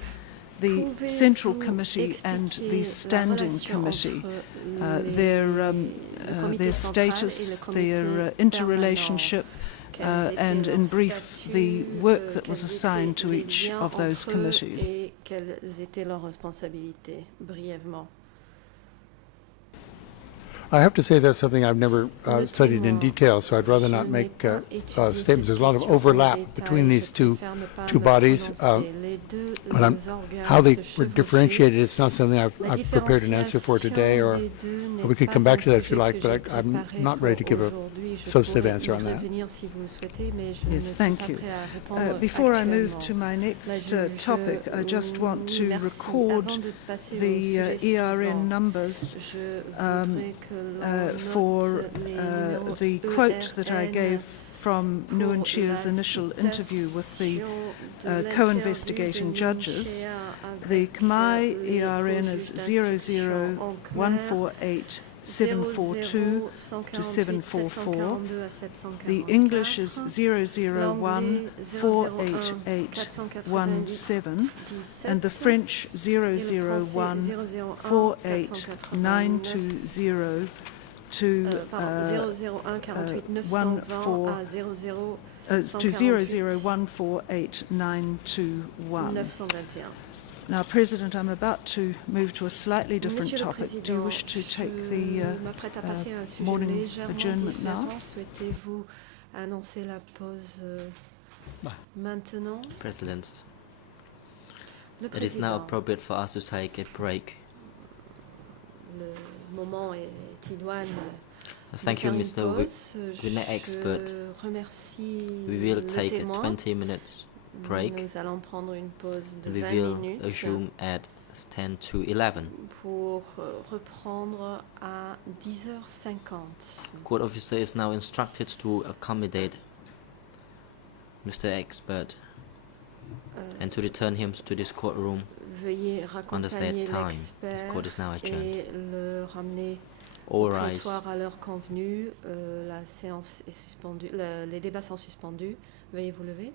the Central Committee and the Standing Committee, their status, their interrelationship, and in brief, the work that was assigned to each of those committees? I have to say that's something I've never studied in detail, so I'd rather not make statements. There's a lot of overlap between these two bodies, but how they were differentiated, it's not something I've prepared an answer for today, or we could come back to that if you like, but I'm not ready to give a substantive answer on that. Yes, thank you. Before I move to my next topic, I just want to record the ERN numbers for the quote that I gave from Nguyen Chia's initial interview with the co-investigating judges. The Khmer ERN is 00148-742 to 744. The English is 001-488-17, and the French 001-48920 to 0014891. Now, President, I'm about to move to a slightly different topic. Do you wish to take the morning adjournment now? President, it is now appropriate for us to take a break. Thank you, Mr. Witness Expert. We will take a 20-minute break. We will resume at 10 to 11. Court officer is now instructed to accommodate Mr. Expert and to return him to this courtroom on the said time. The court is now adjourned. All rise. La séance est suspendue. Les débats sont suspendus. Veuillez vous lever.